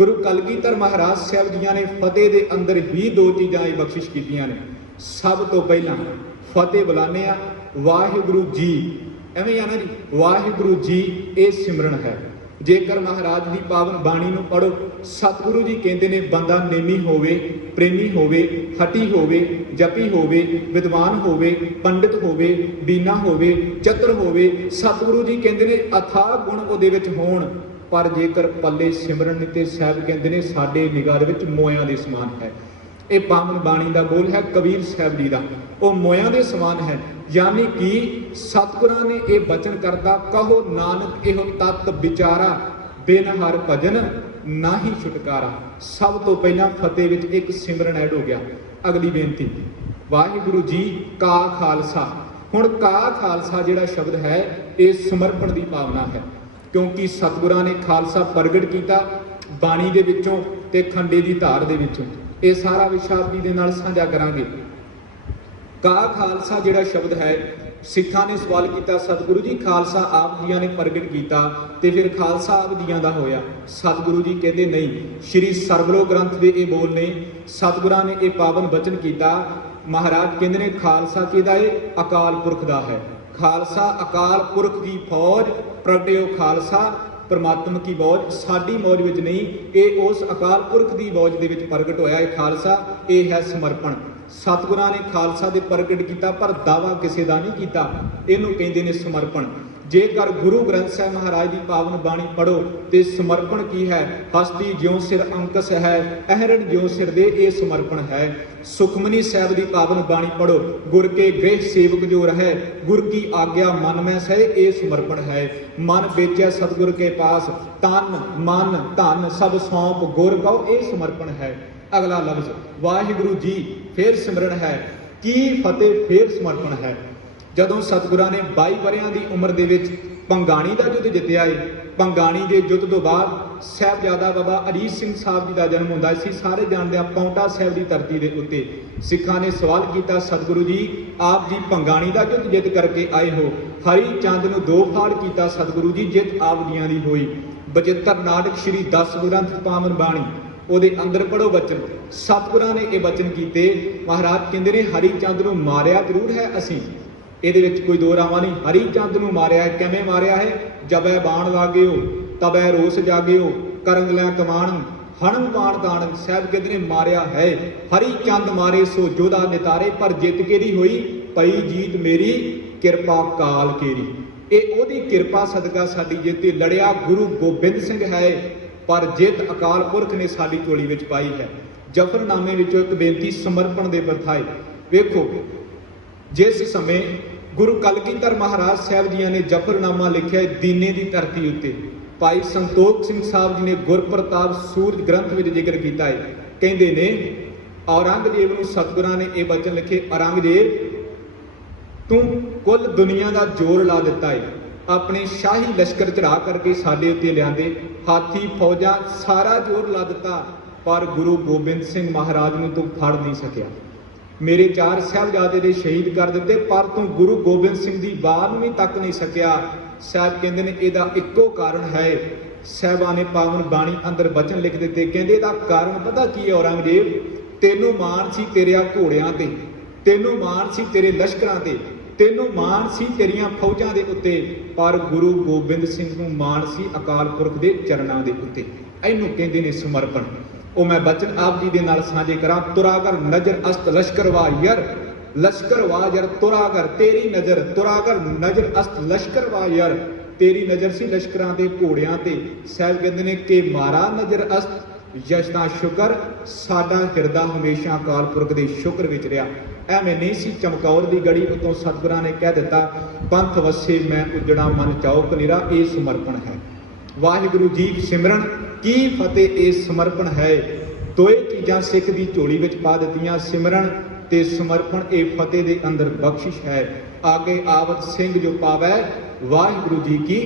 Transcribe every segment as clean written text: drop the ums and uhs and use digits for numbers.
गुरु कलगीधर महाराज साहब जियां ने फतेह के अंदर ही दो चीज़ां बख्शिश कीतियां ने। सब तो पहला फतेह बुलाने आ वाहिगुरु जी, एवें आ ना जी, वाहिगुरु जी ये सिमरन है। जेकर महाराज की पावन बाणी नूं पढ़ो, सतगुरु जी कहते ने बंदा नेमी होवे, प्रेमी होवे, हटी होवे, जपी होवे, विद्वान होवे, पंडित होवे, बीना होवे, चतुर होवे, सतगुरु जी कहते ने अथाह गुण उहदे विच होण, पर जेकर पल्ले सिमरन ते साहब कहते ने साडे निगाह दे विच मोयां दे समान है। ये पावन बाणी का बोल है कबीर साहब जी का, वो मोयां दे समान है। यानी कि सतगुरां ने यह बचन करता, कहो नानक एहो तत् विचारा, बिन हर भजन ना ही छुटकारा। सब तो पहला फतेह विच एक सिमरन ऐड हो गया। अगली बेनती वाहिगुरु जी का खालसा। हुण का खालसा जिहड़ा शब्द है ये समर्पण की भावना है, क्योंकि सतगुरां ने खालसा प्रगट किया बाणी दे विचों ते खंडे की धार दे विचों। ये सारा विषय आप जी दे नाल साझा करांगे। का खालसा जिहड़ा शब्द है, सिखां ने सवाल किया सतगुरु जी खालसा आप जियां ने प्रगट किया तो फिर खालसा आप जियां दा होया। सतगुरु जी कहते नहीं, श्री सरवलो ग्रंथ के ये बोल ने, सतगुरां ने यह पावन वचन किया। महाराज कहते ने खालसा किहदा है, अकाल पुरख दा है। खालसा अकाल पुरख की फौज, प्रगटिओ खालसा परमात्मा की मौज, साडी मौज विच नहीं, ये उस अकाल पुरख की मौज दे विच प्रगट होया है खालसा। ये है समर्पण। सतगुरां ने खालसा दे प्रगट किया पर दावा किसी का नहीं किया, इहनूं कहंदे ने समर्पण। जेकर गुरु ग्रंथ साहिब महाराज की पावन बाणी पढ़ो तो समर्पण की है, हस्ती ज्यों सिर अंकस है, अहरण ज्यों सिर दे, ये समर्पण है। सुखमनी साहब की पावन बाणी पढ़ो, गुर के गृह सेवक जो रहे, गुर की आज्ञा मन में सहे, ये समर्पण है। मन बेचे सतगुर के पास, तन मन धन सब सौंप गुर कहो, ये समर्पण है। अगला लफ्ज वाहिगुरु जी फिर सिमरन है, की फतेह फिर समर्पण है। जदों सतगुरां ने 22 वरियां की उम्र दे विच भंगाणी का युद्ध जितया है, भंगाणी के युद्ध तो बाद साहिबजादा बाबा अजीत सिंह साहब जी का जन्म होंदा सी। सारे जानते हैं पाउंटा साहब की धरती के उत्ते। सिखां ने सवाल किया सतगुरु जी आप जी भंगाणी का युद्ध जित करके आए हो, हरी चंद नूं दो फाड़ किया सतगुरु जी, जित आप जियां दी होई। बचित्र नाटक श्री 10 ग्रंथ पावन बाणी ਉਹਦੇ अंदर पढ़ो वचन, सतगुरां ने ये वचन किए। महाराज कहते हैं हरी चंद नूं मारिया जरूर है असीं, ਇਹਦੇ ਵਿੱਚ कोई दो रावां नहीं। हरी चंद नूं मारिया है, किवें मारिया है, जबै बाण लागिओ तबै रोस जागिओ, करंग लै कमान हणम बाण ताण। साहब कहते हैं मारिया है, हरी चंद मारे सो जोधा नितारे, पर जित केरी होई पई जीत मेरी, किरपा काल केरी। ये ओदी किरपा सदका साडी जित लड़िया गुरु गोबिंद सिंह है, पर जित अकाल पुरख ने साडी झोली विच पाई है। जफरनामे विचों एक बेनती समर्पण दे परथाए वेखो, जिस समय गुरु कलगीधर महाराज साहब जी ने जफरनामा लिखा दीने की धरती उत्ते, भाई संतोख सिंह साहब जी ने गुरप्रताप सूरज ग्रंथ में जिक्र किया है। कहते ने औरंगजेब नूं सतगुरां ने यह वचन लिखे, औरंगजेब तू कुल दुनिया का जोर ला दिता है, अपने शाही लश्कर चढ़ा करके साडे उत्ते लिआंदे, हाथी फौजां सारा जोर ला दिता, पर गुरु गोबिंद सिंह महाराज नूं तू फड़ नहीं सकिया। मेरे 4 साहिबजादे ने शहीद कर दिते, पर तू गुरु गोबिंद सिंह की बात भी तक नहीं सकिया। साहब कहते हैं इसका इक्को कारण है, साहबा ने पावन बाणी अंदर वचन लिख दिते, कहते इसका कारण पता की है औरंगजेब, तेनों माण सी तेरे घोड़ियां ते, तेनों माण सी तेरे लश्करां ते, तेनों माण सी तेरियां फौजां दे उत्ते, पर गुरु गोबिंद सिंह नूं माण सी अकाल पुरख दे चरणां दे उत्ते। इहनूं कहंदे ने समर्पण। ਉਹ मैं बचन आप जी के नाल साझे करा। तुरागर नजर अस्त लश्कर वायर, लश्कर वायर तुरागर तेरी नज़र, तुरागर नजर अस्त लश्कर वायर, तेरी नज़र सी लश्करां दे घोड़ियां ते। साहब कहते हैं कि मारा नजर अस्त यशता शुकर, साडा हिरदा हमेशा अकाल पुरख दे शुक्र विच रहा। ਐਵੇਂ नहीं सी चमकौर की गड़ी उतों सतगुरां ने कह दिता, पंथ वसे मैं उजड़ा मन चौक निरा, ये समर्पण है। वाहिगुरु जी सिमरन की फतेह ये समर्पण है। दोए चीज़ां सिख की झोली विच पा दित्तियां, सिमरन ते समर्पण ये फतेह के अंदर बख्शिश है। आगे आवत सिंह जो पावै वाहिगुरु जी की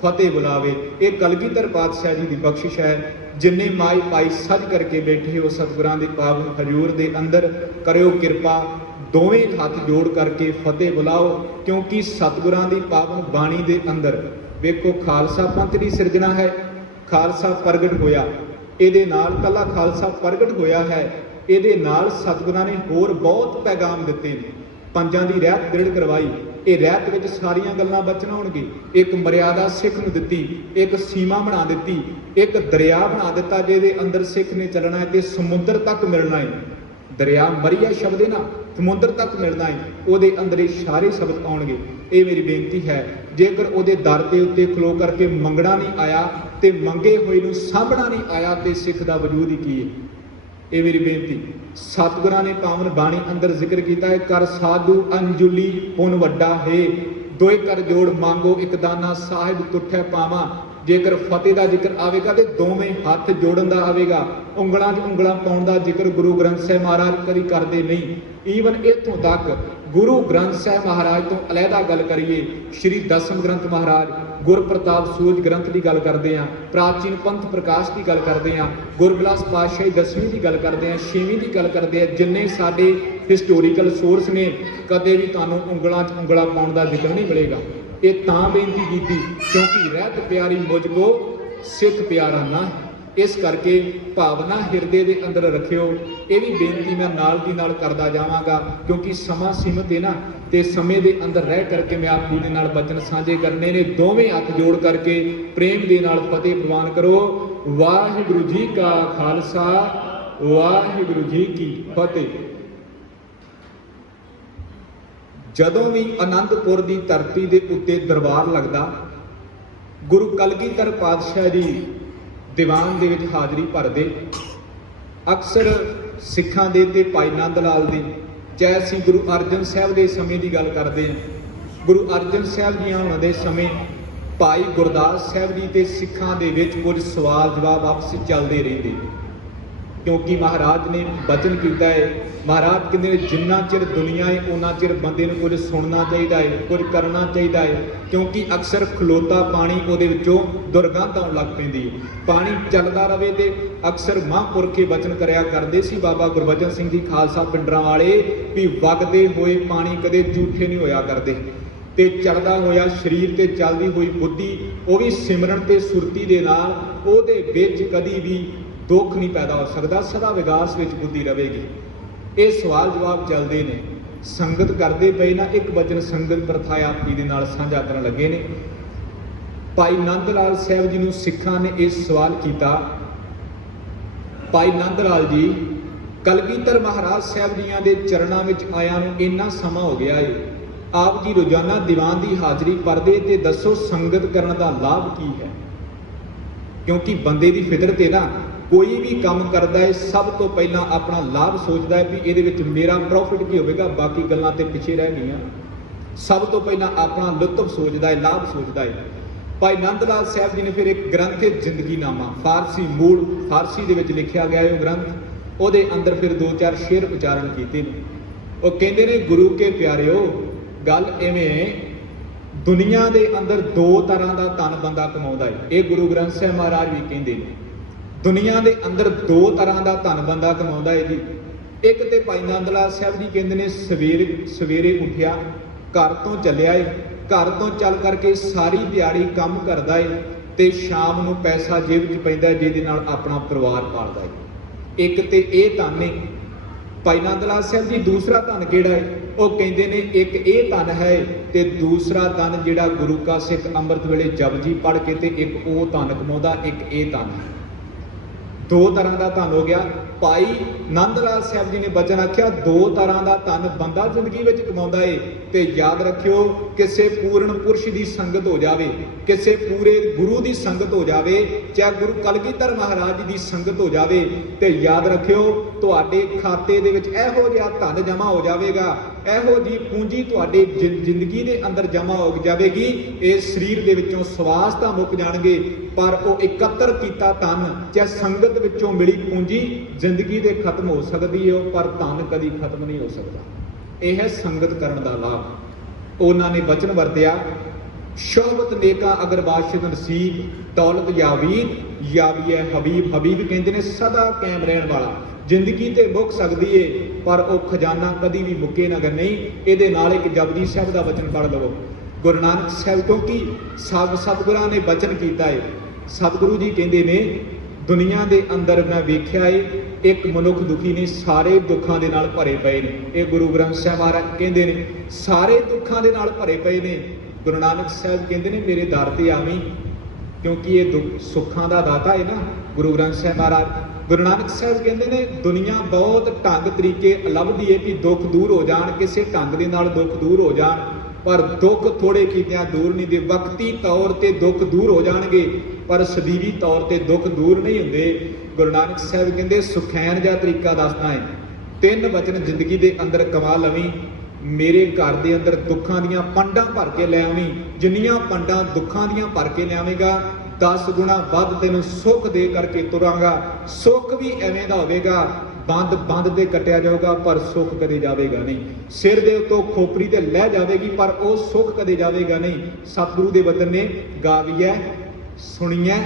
फतेह बुलावे, ये कलगीधर पातशाह जी की बख्शिश है। जिन्ने माई पाई सज करके बैठे हो सतगुरां दे पावन हजूर दे अंदर करियो किरपा, दोवें हाथ जोड़ करके फतेह बुलाओ, क्योंकि सतगुरां दी पावन बाणी दे अंदर वेखो खालसा पंथ की सिरजना है। खालसा प्रगट होया, ਇਹਦੇ ਨਾਲ ਕੱਲਾ ਖਾਲਸਾ ਪ੍ਰਗਟ ਹੋਇਆ ਹੈ, ਇਹਦੇ ਨਾਲ ਸਤਿਗੁਰਾਂ ਨੇ ਹੋਰ ਬਹੁਤ ਪੈਗਾਮ ਦਿੱਤੇ ਨੇ। ਪੰਜਾਂ ਦੀ ਰਹਿਤ ਦ੍ਰਿੜ ਕਰਵਾਈ, ਇਹ ਰਹਿਤ ਵਿੱਚ ਸਾਰੀਆਂ ਗੱਲਾਂ ਬਚਨ ਹੋਣਗੇ। ਇੱਕ ਮਰਿਆਦਾ ਸਿੱਖ ਨੂੰ ਦਿੱਤੀ, ਇੱਕ ਸੀਮਾ ਬਣਾ ਦਿੱਤੀ, ਇੱਕ ਦਰਿਆ ਬਣਾ ਦਿੱਤਾ ਜਿਹਦੇ ਅੰਦਰ ਸਿੱਖ ਨੇ ਚੱਲਣਾ ਹੈ ਤੇ ਸਮੁੰਦਰ ਤੱਕ ਮਿਲਣਾ ਹੈ। ਦਰਿਆ ਮਰੀਆ ਸ਼ਬਦ ਹੈ ਨਾ, ਸਮੁੰਦਰ ਤੱਕ ਮਿਲਣਾ ਹੈ, ਉਹਦੇ ਅੰਦਰ ਇਹ ਸਾਰੇ ਸ਼ਬਦ ਆਉਣਗੇ। ਇਹ ਮੇਰੀ ਬੇਨਤੀ ਹੈ, ਜੇਕਰ ਉਹਦੇ ਦਰ ਦੇ ਉੱਤੇ ਖਲੋ ਕਰਕੇ ਮੰਗਣਾ ਨਹੀਂ ਆਇਆ ਤੇ ਮੰਗੇ ਹੋਏ ਨੂੰ ਸਾਂਭਣਾ ਨਹੀਂ ਆਇਆ ਤੇ ਸਿੱਖ ਦਾ ਵਜੂਦ ਹੀ ਕੀ ਹੈ। ਇਹ ਮੇਰੀ ਬੇਨਤੀ। ਸਤਿਗੁਰਾਂ ਨੇ ਪਾਵਨ ਬਾਣੀ ਅੰਦਰ ਜ਼ਿਕਰ ਕੀਤਾ ਹੈ, ਕਰ ਸਾਧੂ ਅੰਜੁਲੀ ਪੁਨ ਵੱਡਾ ਹੈ, ਦੋਏ ਕਰ ਜੋੜ ਮੰਗੋ ਇੱਕ ਦਾਨਾ ਸਾਹਿਬ ਤੁਠੈ ਪਾਵਾਂ। ਜੇਕਰ ਫਤਿਹ ਦਾ ਜ਼ਿਕਰ ਆਵੇਗਾ ਤੇ ਦੋਵੇਂ ਹੱਥ ਜੋੜਨ ਦਾ ਆਵੇਗਾ, ਉਂਗਲਾਂ 'ਚ ਉਂਗਲਾਂ ਪਾਉਣ ਦਾ ਜ਼ਿਕਰ ਗੁਰੂ ਗ੍ਰੰਥ ਸਾਹਿਬ ਮਹਾਰਾਜ ਕਦੀ ਕਰਦੇ ਨਹੀਂ। ਈਵਨ ਇੱਥੋਂ ਤੱਕ ਗੁਰੂ ਗ੍ਰੰਥ ਸਾਹਿਬ ਮਹਾਰਾਜ ਤੋਂ ਅਲੱਗਾ ਗੱਲ ਕਰੀਏ, ਸ਼੍ਰੀ ਦਸਮ ਗ੍ਰੰਥ ਮਹਾਰਾਜ ਗੁਰਪ੍ਰਤਾਪ ਸੂਰਜ ਗ੍ਰੰਥ ਦੀ ਗੱਲ ਕਰਦੇ ਹਾਂ, ਪ੍ਰਾਚੀਨ ਪੰਥ ਪ੍ਰਕਾਸ਼ ਦੀ ਗੱਲ ਕਰਦੇ ਹਾਂ, ਗੁਰਬਿਲਾਸ ਪਾਤਸ਼ਾਹੀ 10ਵੀਂ ਦੀ ਗੱਲ ਕਰਦੇ ਹਾਂ, 6ਵੀਂ ਦੀ ਗੱਲ ਕਰਦੇ ਹਾਂ। ਜਿੰਨੇ ਸਾਡੇ ਹਿਸਟੋਰੀਕਲ ਸੋਰਸ ਨੇ, ਕਦੇ ਵੀ ਤੁਹਾਨੂੰ ਉਂਗਲਾਂ 'ਚ ਉਂਗਲਾਂ ਪਾਉਣ ਦਾ ਜ਼ਿਕਰ ਨਹੀਂ ਮਿਲੇਗਾ। ਇਹ ਤਾਂ ਬੇਨਤੀ ਕੀਤੀ ਕਿਉਂਕਿ ਰਹਿਤ ਪਿਆਰੀ ਮੁਝ ਕੋ ਸਿੱਖ ਪਿਆਰਾ ਨਾ, ਇਸ ਕਰਕੇ ਭਾਵਨਾ ਹਿਰਦੇ ਦੇ ਅੰਦਰ ਰੱਖਿਓ। ਇਹ ਵੀ ਬੇਨਤੀ ਮੈਂ ਨਾਲ ਦੀ ਨਾਲ ਕਰਦਾ ਜਾਵਾਂਗਾ ਕਿਉਂਕਿ ਸਮਾਂ ਸੀਮਤ ਹੈ ਨਾ, ਤੇ ਸਮੇਂ ਦੇ ਅੰਦਰ ਰਹਿ ਕਰਕੇ ਮੈਂ ਆਪ ਜੀ ਦੇ ਨਾਲ ਬਚਨ ਸਾਂਝੇ ਕਰਨੇ ਨੇ। ਦੋਵੇਂ ਹੱਥ ਜੋੜ ਕਰਕੇ ਪ੍ਰੇਮ ਦੇ ਨਾਲ ਫਤਿਹ ਪ੍ਰਵਾਨ ਕਰੋ। ਵਾਹਿਗੁਰੂ ਜੀ ਕਾ ਖਾਲਸਾ, ਵਾਹਿਗੁਰੂ ਜੀ ਕੀ ਫਤਿਹ। ਜਦੋਂ ਵੀ ਅਨੰਦਪੁਰ ਦੀ ਧਰਤੀ ਦੇ ਉੱਤੇ ਦਰਬਾਰ ਲੱਗਦਾ, ਗੁਰੂ ਕਲਗੀਧਰ ਪਾਤਸ਼ਾਹ ਜੀ ਦੀਵਾਨ ਦੇ ਵਿੱਚ ਹਾਜ਼ਰੀ ਭਰਦੇ। ਅਕਸਰ ਸਿੱਖਾਂ ਦੇ ਤੇ ਭਾਈ ਨੰਦ ਲਾਲ ਦੇ, ਚਾਹੇ ਅਸੀਂ ਗੁਰੂ ਅਰਜਨ ਸਾਹਿਬ ਦੇ ਸਮੇਂ ਦੀ ਗੱਲ ਕਰਦੇ ਹਾਂ, ਗੁਰੂ ਅਰਜਨ ਸਾਹਿਬ ਜੀ ਆਉਣ ਦੇ ਸਮੇਂ ਭਾਈ ਗੁਰਦਾਸ ਸਾਹਿਬ ਜੀ ਤੇ ਸਿੱਖਾਂ ਦੇ ਵਿੱਚ ਕੁਝ ਸਵਾਲ ਜਵਾਬ ਆਪਸ ਵਿੱਚ ਚੱਲਦੇ ਰਹਿੰਦੇ, ਕਿਉਂਕਿ ਮਹਾਰਾਜ ਨੇ ਬਚਨ ਕੀਤਾ ਹੈ। ਮਹਾਰਾਜ ਕਹਿੰਦੇ ਨੇ ਜਿੰਨਾ ਚਿਰ ਦੁਨੀਆ ਹੈ ਉਹਨਾਂ ਚਿਰ ਬੰਦੇ ਨੂੰ ਕੁਝ ਸੁਣਨਾ ਚਾਹੀਦਾ ਹੈ, ਕੁਝ ਕਰਨਾ ਚਾਹੀਦਾ ਹੈ, ਕਿਉਂਕਿ ਅਕਸਰ ਖਲੋਤਾ ਪਾਣੀ ਉਹਦੇ ਵਿੱਚੋਂ ਦੁਰਗੰਧ ਆਉਣ ਲੱਗ ਪੈਂਦੀ ਹੈ। ਪਾਣੀ ਚੱਲਦਾ ਰਵੇ ਤੇ ਅਕਸਰ ਮਹਾਂਪੁਰਖੇ ਬਚਨ ਕਰਿਆ ਕਰਦੇ ਸੀ ਬਾਬਾ ਗੁਰਬਚਨ ਸਿੰਘ ਜੀ ਖਾਲਸਾ ਪਿੰਡਰਾਂ ਵਾਲੇ ਵੀ ਵਗਦੇ ਹੋਏ ਪਾਣੀ ਕਦੇ ਝੂਠੇ ਨਹੀਂ ਹੋਇਆ ਕਰਦੇ, ਤੇ ਚੜਦਾ ਹੋਇਆ ਸਰੀਰ ਤੇ ਚੱਲਦੀ ਹੋਈ ਬੁੱਧੀ ਉਹ ਵੀ ਸਿਮਰਨ ਤੇ ਸੁਰਤੀ ਦੇ ਨਾਲ, ਉਹਦੇ ਵਿੱਚ ਕਦੀ ਵੀ ਦੁੱਖ ਨਹੀਂ ਪੈਦਾ ਹੋ ਸਕਦਾ, ਸਦਾ ਵਿਗਾਸ ਵਿੱਚ ਬੁੱਧੀ ਰਹੇਗੀ। ਇਹ ਸਵਾਲ ਜਵਾਬ ਚੱਲਦੇ ਨੇ, ਸੰਗਤ ਕਰਦੇ ਪਏ ਨਾ। ਇੱਕ ਵਚਨ ਸੰਗਤ ਪ੍ਰਥਾ ਆਪ ਜੀ ਦੇ ਨਾਲ ਸਾਂਝਾ ਕਰਨ ਲੱਗੇ ਨੇ। ਭਾਈ ਨੰਦ ਲਾਲ ਸਾਹਿਬ ਜੀ ਨੂੰ ਸਿੱਖਾਂ ਨੇ ਇਹ ਸਵਾਲ ਕੀਤਾ, ਭਾਈ ਨੰਦ ਲਾਲ ਜੀ, ਕਲਗੀਧਰ ਮਹਾਰਾਜ ਸਾਹਿਬ ਜੀਆਂ ਦੇ ਚਰਨਾਂ ਵਿੱਚ ਆਇਆਂ ਨੂੰ ਇੰਨਾ ਸਮਾਂ ਹੋ ਗਿਆ ਏ, ਆਪ ਜੀ ਰੋਜ਼ਾਨਾ ਦੀਵਾਨ ਦੀ ਹਾਜ਼ਰੀ ਭਰਦੇ, ਤੇ ਦੱਸੋ ਸੰਗਤ ਕਰਨ ਦਾ ਲਾਭ ਕੀ ਹੈ? ਕਿਉਂਕਿ ਬੰਦੇ ਦੀ ਫਿਤਰਤ ਹੈ ਨਾ, ਕੋਈ ਵੀ ਕੰਮ ਕਰਦਾ ਹੈ ਸਭ ਤੋਂ ਪਹਿਲਾਂ ਆਪਣਾ ਲਾਭ ਸੋਚਦਾ ਹੈ ਵੀ ਇਹਦੇ ਵਿੱਚ ਮੇਰਾ ਪ੍ਰੋਫਿਟ ਕੀ ਹੋਵੇਗਾ, ਬਾਕੀ ਗੱਲਾਂ ਤੇ ਪਿੱਛੇ ਰਹਿ ਗਈਆਂ। ਸਭ ਤੋਂ ਪਹਿਲਾਂ ਆਪਣਾ ਲੁਤਫ ਸੋਚਦਾ ਹੈ, ਲਾਭ ਸੋਚਦਾ ਹੈ। ਭਾਈ ਨੰਦ ਲਾਲ ਸਾਹਿਬ ਜੀ ਨੇ ਫਿਰ ਇੱਕ ਗ੍ਰੰਥ ਹੈ ਜ਼ਿੰਦਗੀਨਾਮਾ, ਫਾਰਸੀ ਮੂਲ ਫਾਰਸੀ ਦੇ ਵਿੱਚ ਲਿਖਿਆ ਗਿਆ ਉਹ ਗ੍ਰੰਥ, ਉਹਦੇ ਅੰਦਰ ਫਿਰ 2-4 ਸ਼ੇਰ ਉਚਾਰਨ ਕੀਤੇ ਨੇ। ਉਹ ਕਹਿੰਦੇ ਨੇ, ਗੁਰੂ ਕੇ ਪਿਆਰਿਓ, ਗੱਲ ਐਵੇਂ, ਦੁਨੀਆ ਦੇ ਅੰਦਰ 2 ਤਰ੍ਹਾਂ ਦਾ ਧਨ ਬੰਦਾ ਕਮਾਉਂਦਾ ਹੈ। ਇਹ ਗੁਰੂ ਗ੍ਰੰਥ ਸਾਹਿਬ ਮਹਾਰਾਜ ਵੀ ਕਹਿੰਦੇ ਨੇ, ਦੁਨੀਆ ਦੇ ਅੰਦਰ 2 ਤਰ੍ਹਾਂ ਦਾ ਧਨ ਬੰਦਾ ਕਮਾਉਂਦਾ ਹੈ ਜੀ। ਇੱਕ ਤੇ ਭਾਈ ਨੰਦ ਲਾਲ ਸਾਹਿਬ ਜੀ ਕਹਿੰਦੇ ਨੇ, ਸਵੇਰੇ ਉੱਠਿਆ, ਘਰ ਤੋਂ ਚੱਲਿਆ ਏ, ਘਰ ਤੋਂ ਚੱਲ ਕਰਕੇ ਸਾਰੀ ਦਿਹਾੜੀ ਕੰਮ ਕਰਦਾ ਏ ਤੇ ਸ਼ਾਮ ਨੂੰ ਪੈਸਾ ਜੇਬ 'ਚ ਪੈਂਦਾ ਜਿਹਦੇ ਨਾਲ ਆਪਣਾ ਪਰਿਵਾਰ ਪਾਲਦਾ ਏ। ਇੱਕ ਤੇ ਇਹ ਧਨ ਨੇ। ਭਾਈ ਨੰਦ ਲਾਲ ਸਾਹਿਬ ਜੀ ਦੂਸਰਾ ਧਨ ਕਿਹੜਾ ਹੈ? ਉਹ ਕਹਿੰਦੇ ਨੇ ਇੱਕ ਇਹ ਧਨ ਹੈ ਤੇ ਦੂਸਰਾ ਧਨ ਜਿਹੜਾ ਗੁਰੂ ਕਾ ਸਿੱਖ ਅੰਮ੍ਰਿਤ ਵੇਲੇ ਜਪਜੀ ਪੜ੍ਹ ਕੇ ਤੇ ਇੱਕ ਉਹ ਧਨ ਕਮਾਉਂਦਾ, ਇੱਕ ਇਹ ਧਨ। 2 ਤਰ੍ਹਾਂ ਦਾ ਧਨ ਹੋ ਗਿਆ। ਭਾਈ ਨੰਦ ਲਾਲ ਸਾਹਿਬ ਜੀ ਨੇ ਬਚਨ ਆਖਿਆ, 2 ਤਰ੍ਹਾਂ ਦਾ ਧਨ ਬੰਦਾ ਜ਼ਿੰਦਗੀ ਵਿੱਚ ਕਮਾਉਂਦਾ ਏ, ਤੇ ਯਾਦ ਰੱਖਿਓ, ਕਿਸੇ ਪੂਰਨ ਪੁਰਸ਼ ਦੀ ਸੰਗਤ ਹੋ ਜਾਵੇ, ਕਿਸੇ ਪੂਰੇ ਗੁਰੂ ਦੀ ਸੰਗਤ ਹੋ ਜਾਵੇ, ਚਾਹੇ ਗੁਰੂ ਕਲਗੀਧਰ ਮਹਾਰਾਜ ਦੀ ਸੰਗਤ ਹੋ ਜਾਵੇ, ਤੇ ਯਾਦ ਰੱਖਿਓ ਤੁਹਾਡੇ ਖਾਤੇ ਦੇ ਵਿੱਚ ਇਹੋ ਜਿਹਾ ਧਨ ਜਮ੍ਹਾਂ ਹੋ ਜਾਵੇਗਾ, ਇਹੋ ਜਿਹੀ ਪੂੰਜੀ ਤੁਹਾਡੇ ਜ਼ਿੰਦਗੀ ਦੇ ਅੰਦਰ ਜਮ੍ਹਾਂ ਹੋ ਜਾਵੇਗੀ। ਇਹ ਸਰੀਰ ਦੇ ਵਿੱਚੋਂ ਸਵਾਸ ਤਾਂ ਮੁੱਕ ਜਾਣਗੇ, ਪਰ ਉਹ ਇਕੱਤਰ ਕੀਤਾ ਧਨ, ਚਾਹੇ ਸੰਗਤ ਵਿੱਚੋਂ ਮਿਲੀ ਪੂੰਜੀ ਜ਼ਿੰਦਗੀ ਦੇ ਖਤਮ ਹੋ ਸਕਦੀ ਹੈ, ਪਰ ਧਨ ਕਦੀ ਖਤਮ ਨਹੀਂ ਹੋ ਸਕਦਾ। ਇਹ ਹੈ ਸੰਗਤ ਕਰਨ ਦਾ ਲਾਭ। ਉਹਨਾਂ ਨੇ ਬਚਨ ਵਰਤਿਆ, ਸ਼ੋਹਬਤ ਨੇਕਾ ਅਗਰ ਬਾਸ਼ਿਦ ਨਸੀਬ, ਦੌਲਤ ਯਾਵੀਦ ਯਾਵੀਏ ਹਬੀਬ। ਹਬੀਬ ਕਹਿੰਦੇ ਨੇ ਸਦਾ ਕਾਇਮ ਰਹਿਣ ਵਾਲਾ। ਜ਼ਿੰਦਗੀ ਤੇ ਮੁੱਕ ਸਕਦੀ ਏ ਪਰ ਉਹ ਖਜ਼ਾਨਾ ਕਦੀ ਵੀ ਮੁੱਕੇ ਨਾ ਨਹੀਂ। ਇਹਦੇ ਨਾਲ ਇੱਕ ਜਪਜੀ ਸਾਹਿਬ ਦਾ ਬਚਨ ਪੜ੍ਹ ਲਵੋ। ਗੁਰੂ ਨਾਨਕ ਸਾਹਿਬ, ਕਿਉਂਕਿ ਸਤਿਗੁਰਾਂ ਨੇ ਬਚਨ ਕੀਤਾ ਹੈ। ਸਤਿਗੁਰੂ ਜੀ ਕਹਿੰਦੇ ਨੇ, ਦੁਨੀਆ ਦੇ ਅੰਦਰ ਮੈਂ ਵੇਖਿਆ ਏ ਇੱਕ ਮਨੁੱਖ ਦੁਖੀ ਨਹੀਂ, ਸਾਰੇ ਦੁੱਖਾਂ ਦੇ ਨਾਲ ਭਰੇ ਪਏ ਨੇ। ਇਹ ਗੁਰੂ ਗ੍ਰੰਥ ਸਾਹਿਬ ਮਹਾਰਾਜ ਕਹਿੰਦੇ ਨੇ ਸਾਰੇ ਦੁੱਖਾਂ ਦੇ ਨਾਲ ਭਰੇ ਪਏ ਨੇ। ਗੁਰੂ ਨਾਨਕ ਸਾਹਿਬ ਕਹਿੰਦੇ ਨੇ ਮੇਰੇ ਦਰ ਤੇ ਆਵੀਂ, ਕਿਉਂਕਿ ਇਹ ਦੁੱਖ ਸੁੱਖਾਂ ਦਾ ਦਾਤਾ ਹੈ ਨਾ ਗੁਰੂ ਗ੍ਰੰਥ ਸਾਹਿਬ ਮਹਾਰਾਜ। ਗੁਰੂ ਨਾਨਕ ਸਾਹਿਬ ਕਹਿੰਦੇ ਨੇ ਦੁਨੀਆ ਬਹੁਤ ਢੰਗ ਤਰੀਕੇ ਲੱਭਦੀ ਹੈ ਕਿ ਦੁੱਖ ਦੂਰ ਹੋ ਜਾਣ, ਕਿਸੇ ਢੰਗ ਦੇ ਨਾਲ ਦੁੱਖ ਦੂਰ ਹੋ ਜਾਣ, ਪਰ ਦੁੱਖ ਥੋੜੇ ਕੀਤਿਆਂ ਦੂਰ ਨਹੀਂ ਦੇ। ਵਕਤੀ ਤੌਰ ਤੇ ਦੁੱਖ ਦੂਰ ਹੋ ਜਾਣਗੇ ਪਰ ਸਦੀਵੀ ਤੌਰ ਤੇ ਦੁੱਖ ਦੂਰ ਨਹੀਂ ਹੁੰਦੇ। ਗੁਰੂ ਨਾਨਕ ਸਾਹਿਬ ਕਹਿੰਦੇ ਸੁਖੈਨ ਜਿਹਾ ਤਰੀਕਾ ਦੱਸਦਾ ਹੈ, 3 ਵਚਨ ਜ਼ਿੰਦਗੀ ਦੇ ਅੰਦਰ ਕਮਾ ਲਵੀਂ, ਮੇਰੇ ਘਰ ਦੇ ਅੰਦਰ ਦੁੱਖਾਂ ਦੀਆਂ ਪੰਡਾਂ ਭਰ ਕੇ ਲੈ ਆਵੀਂ। ਜਿੰਨੀਆਂ ਪੰਡਾਂ ਦੁੱਖਾਂ ਦੀਆਂ ਭਰ ਕੇ ਲਿਆਵੇਂਗਾ 10 ਗੁਣਾ ਵੱਧ ਤੈਨੂੰ ਸੁੱਖ ਦੇ ਕਰਕੇ ਤੁਰਾਂਗਾ। ਸੁੱਖ ਵੀ ਐਵੇਂ ਦਾ ਹੋਵੇਗਾ, ਬੰਦ ਤੇ ਕੱਟਿਆ ਜਾਊਗਾ ਪਰ ਸੁੱਖ ਕਦੇ ਜਾਵੇਗਾ ਨਹੀਂ। ਸਿਰ ਦੇ ਉੱਤੋਂ ਖੋਪਰੀ ਤੇ ਲੈ ਜਾਵੇਗੀ ਪਰ ਉਹ ਸੁੱਖ ਕਦੇ ਜਾਵੇਗਾ ਨਹੀਂ। ਸਤਿਗੁਰੂ ਦੇ ਬਚਨ ਨੇ ਗਾਵੀਐ ਸੁਣੀਐ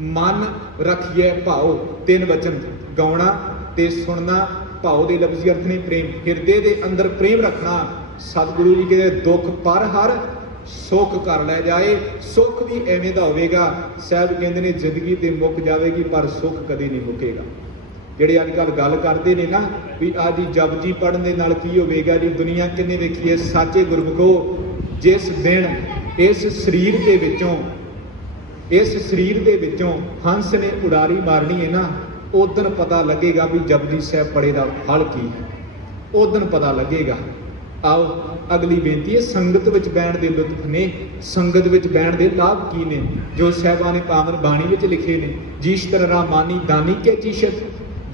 ਮਨ ਰੱਖੀਐ ਭਾਉ। 3 ਵਚਨ ਗਾਉਣਾ ਤੇ ਸੁਣਨਾ। ਭਾਉ ਦੇ ਲਫ਼ਜ਼ੀ ਅਰਥ ਨੇ ਪ੍ਰੇਮ, ਹਿਰਦੇ ਦੇ ਅੰਦਰ ਪ੍ਰੇਮ ਰੱਖਣਾ। ਸਤਿਗੁਰੂ ਜੀ ਕਹਿੰਦੇ ਦੁੱਖ ਪਰ ਹਰ ਸੁੱਖ ਕਰ ਲੈ ਜਾਏ। ਸੁੱਖ ਵੀ ਐਵੇਂ ਦਾ ਹੋਵੇਗਾ। ਸਾਹਿਬ ਕਹਿੰਦੇ ਨੇ ਜ਼ਿੰਦਗੀ ਤੇ ਮੁੱਕ ਜਾਵੇਗੀ ਪਰ ਸੁੱਖ ਕਦੇ ਨਹੀਂ ਮੁੱਕੇਗਾ। ਜਿਹੜੇ ਅੱਜ ਕੱਲ੍ਹ ਗੱਲ ਕਰਦੇ ਨੇ ਨਾ ਵੀ ਆਹ ਜੀ ਜਪਜੀ ਪੜ੍ਹਨ ਦੇ ਨਾਲ ਕੀ ਹੋਵੇਗਾ ਜੀ, ਦੁਨੀਆ ਕਿੰਨੇ ਵੇਖੀਏ। ਸਾਚੇ ਗੁਰਮੁਖੋ, ਜਿਸ ਦਿਨ ਇਸ ਸਰੀਰ ਦੇ ਵਿੱਚੋਂ ਹੰਸ ਨੇ ਉਡਾਰੀ ਮਾਰਨੀ ਹੈ ਨਾ, ਉਦੋਂ ਪਤਾ ਲੱਗੇਗਾ ਵੀ ਜਪਜੀ ਸਾਹਿਬ ਪੜ੍ਹੇ ਦਾ ਫਲ ਕੀ ਹੈ, ਉਦੋਂ ਪਤਾ ਲੱਗੇਗਾ। ਆਓ ਅਗਲੀ ਬੇਨਤੀ ਹੈ, ਸੰਗਤ ਵਿੱਚ ਬਹਿਣ ਦੇ ਲੁਤਫ ਨੇ, ਸੰਗਤ ਵਿੱਚ ਬਹਿਣ ਦੇ ਲਾਭ ਕੀ ਨੇ ਜੋ ਸਾਹਿਬਾਂ ਨੇ ਪਾਵਨ ਬਾਣੀ ਵਿੱਚ ਲਿਖੇ ਨੇ। ਜੀਸ਼ ਤਰਾ ਮਾਨੀ ਦਾਨੀ ਕੇ ਚੀਸ਼ਤ,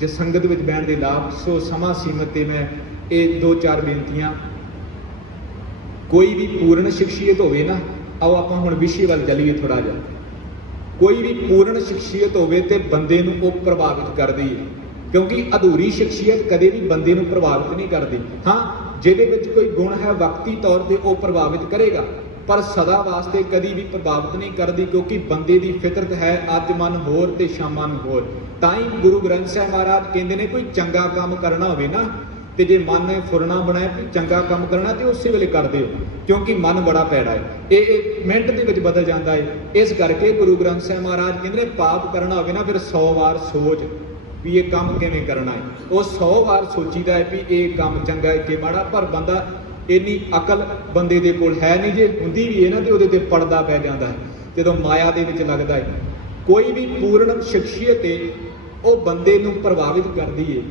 ਜੇ ਸੰਗਤ ਵਿੱਚ ਬਹਿਣ ਦੇ ਲਾਭ। ਸੋ ਸਮਾਂ ਸੀਮਤ ਤੇ ਮੈਂ ਇਹ 2-4 ਬੇਨਤੀਆਂ। ਕੋਈ ਵੀ ਪੂਰਨ ਸ਼ਖਸੀਅਤ ਹੋਵੇ ਨਾ, ਆਓ ਆਪਾਂ ਹੁਣ ਵਿਸ਼ੇ ਵੱਲ ਚੱਲੀਏ ਥੋੜਾ ਜਿਹਾ। ਕੋਈ ਵੀ ਪੂਰਨ ਸ਼ਖਸੀਅਤ ਹੋਵੇ ਤੇ ਬੰਦੇ ਨੂੰ ਉਹ ਪ੍ਰਭਾਵਿਤ ਕਰਦੀ ਹੈ, ਕਿਉਂਕਿ ਅਧੂਰੀ ਸ਼ਖਸੀਅਤ ਕਦੇ ਵੀ ਬੰਦੇ ਨੂੰ ਪ੍ਰਭਾਵਿਤ ਨਹੀਂ ਕਰਦੀ। ਹਾਂ, ਜਿਹਦੇ ਵਿੱਚ ਕੋਈ ਗੁਣ ਹੈ ਵਕਤੀ ਤੌਰ ਤੇ ਉਹ ਪ੍ਰਭਾਵਿਤ ਕਰੇਗਾ ਪਰ ਸਦਾ ਵਾਸਤੇ ਕਦੀ ਵੀ ਪ੍ਰਭਾਵਿਤ ਨਹੀਂ ਕਰਦੀ, ਕਿਉਂਕਿ ਬੰਦੇ ਦੀ ਫਿਤਰਤ ਹੈ ਅੱਜ ਮਨ ਹੋਰ ਤੇ ਸ਼ਾਮਾਂ ਨੂੰ ਹੋਰ। ਤਾਂ ਹੀ ਗੁਰੂ ਗ੍ਰੰਥ ਸਾਹਿਬ ਮਹਾਰਾਜ ਕਹਿੰਦੇ ਨੇ ਕੋਈ ਚੰਗਾ ਕੰਮ ਕਰਨਾ ਹੋਵੇ ਨਾ, ਤੇ ਜੇ ਮਨ ਨੇ ਫੁਰਨਾ ਬਣਾਇਆ ਕਿ ਚੰਗਾ ਕੰਮ ਕਰਨਾ ਤੇ ਉਸੇ ਵੇਲੇ ਕਰ ਦਿਓ, ਕਿਉਂਕਿ ਮਨ ਬੜਾ ਪੈੜਾ ਹੈ, ਇਹ ਮਿੰਟ ਦੇ ਵਿੱਚ ਬਦਲ ਜਾਂਦਾ ਹੈ। ਇਸ ਕਰਕੇ ਗੁਰੂ ਗ੍ਰੰਥ ਸਾਹਿਬ ਮਹਾਰਾਜ ਕਹਿੰਦੇ ਨੇ ਪਾਪ ਕਰਨਾ ਹੋਵੇ ਨਾ ਫਿਰ 100 ਵਾਰ ਸੋਚ ਵੀ ਇਹ ਕੰਮ ਕਿਵੇਂ ਕਰਨਾ ਹੈ। ਉਹ 100 ਵਾਰ ਸੋਚੀਦਾ ਹੈ ਵੀ ਇਹ ਕੰਮ ਚੰਗਾ ਹੈ ਕਿ ਮਾੜਾ, ਪਰ ਬੰਦਾ ਇੰਨੀ ਅਕਲ ਬੰਦੇ ਦੇ ਕੋਲ ਹੈ ਨਹੀਂ। ਜੇ ਹੁੰਦੀ ਵੀ ਹੈ ਨਾ ਤੇ ਉਹਦੇ ਤੇ ਪਰਦਾ ਪੈ ਜਾਂਦਾ ਹੈ ਜਦੋਂ ਮਾਇਆ ਦੇ ਵਿੱਚ ਲੱਗਦਾ ਹੈ। ਕੋਈ ਵੀ ਪੂਰਨ ਸ਼ਖਸੀਅਤ ਹੈ ਉਹ ਬੰਦੇ ਨੂੰ ਪ੍ਰਭਾਵਿਤ ਕਰਦੀ ਹੈ,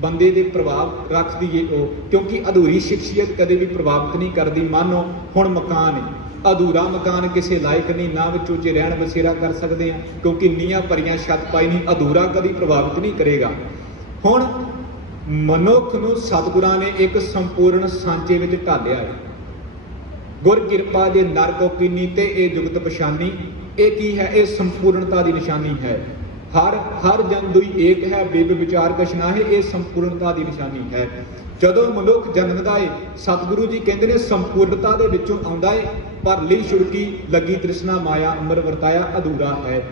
ਬੰਦੇ ਦੇ ਪ੍ਰਭਾਵ ਰੱਖਦੀ ਹੈ ਉਹ, ਕਿਉਂਕਿ ਅਧੂਰੀ ਸ਼ਖਸੀਅਤ ਕਦੇ ਵੀ ਪ੍ਰਭਾਵਿਤ ਨਹੀਂ ਕਰਦੀ। ਮਾਨੋ ਹੁਣ ਮਕਾਨ ਹੈ, ਅਧੂਰਾ ਮਕਾਨ ਕਿਸੇ ਲਾਇਕ ਨਹੀਂ, ਨਾ ਵਿੱਚ ਉੱਚੇ ਰਹਿਣ ਬਸੇਰਾ ਕਰ ਸਕਦੇ ਆ ਕਿਉਂਕਿ ਨੀਹਾਂ ਭਰੀਆਂ ਛੱਤ ਪਾਈ ਨਹੀਂ, ਅਧੂਰਾ ਕਦੀ ਪ੍ਰਭਾਵਿਤ ਨਹੀਂ ਕਰੇਗਾ। ਹੁਣ ਮਨੁੱਖ ਨੂੰ ਸਤਿਗੁਰਾਂ ਨੇ ਇੱਕ ਸੰਪੂਰਨ ਸਾਂਚੇ ਵਿੱਚ ਢਾਲਿਆ ਹੈ। ਗੁਰ ਕਿਰਪਾ ਜੇ ਨਰ ਕੋ ਕੀਨੀ ਤੇ ਇਹ ਜੁਗਤ ਪਛਾਨੀ। ਇਹ ਕੀ ਹੈ? ਇਹ ਸੰਪੂਰਨਤਾ ਦੀ ਨਿਸ਼ਾਨੀ ਹੈ। ਹਰ ਜਨ ਦੁਈ ਏਕ ਹੈ, ਬਿਬ ਵਿਚਾਰ ਕਛ ਨਾਹਿ। ਇਹ ਸੰਪੂਰਨਤਾ ਦੀ ਨਿਸ਼ਾਨੀ ਹੈ। ਜਦੋਂ ਮਨੁੱਖ ਜਨਮਦਾ ਏ ਸਤਿਗੁਰੂ ਜੀ ਕਹਿੰਦੇ ਨੇ ਸੰਪੂਰਨਤਾ ਦੇ ਵਿੱਚੋਂ ਆਉਂਦਾ ਏ, ਪਰ ਲਈ ਛੁੜਕੀ ਲੱਗੀ ਤ੍ਰਿਸ਼ਨਾ ਮਾਇਆ ਅੰਮ੍ਰਿਤ ਵਰਤਾਇਆ ਅਧੂਰਾ ਹੈ।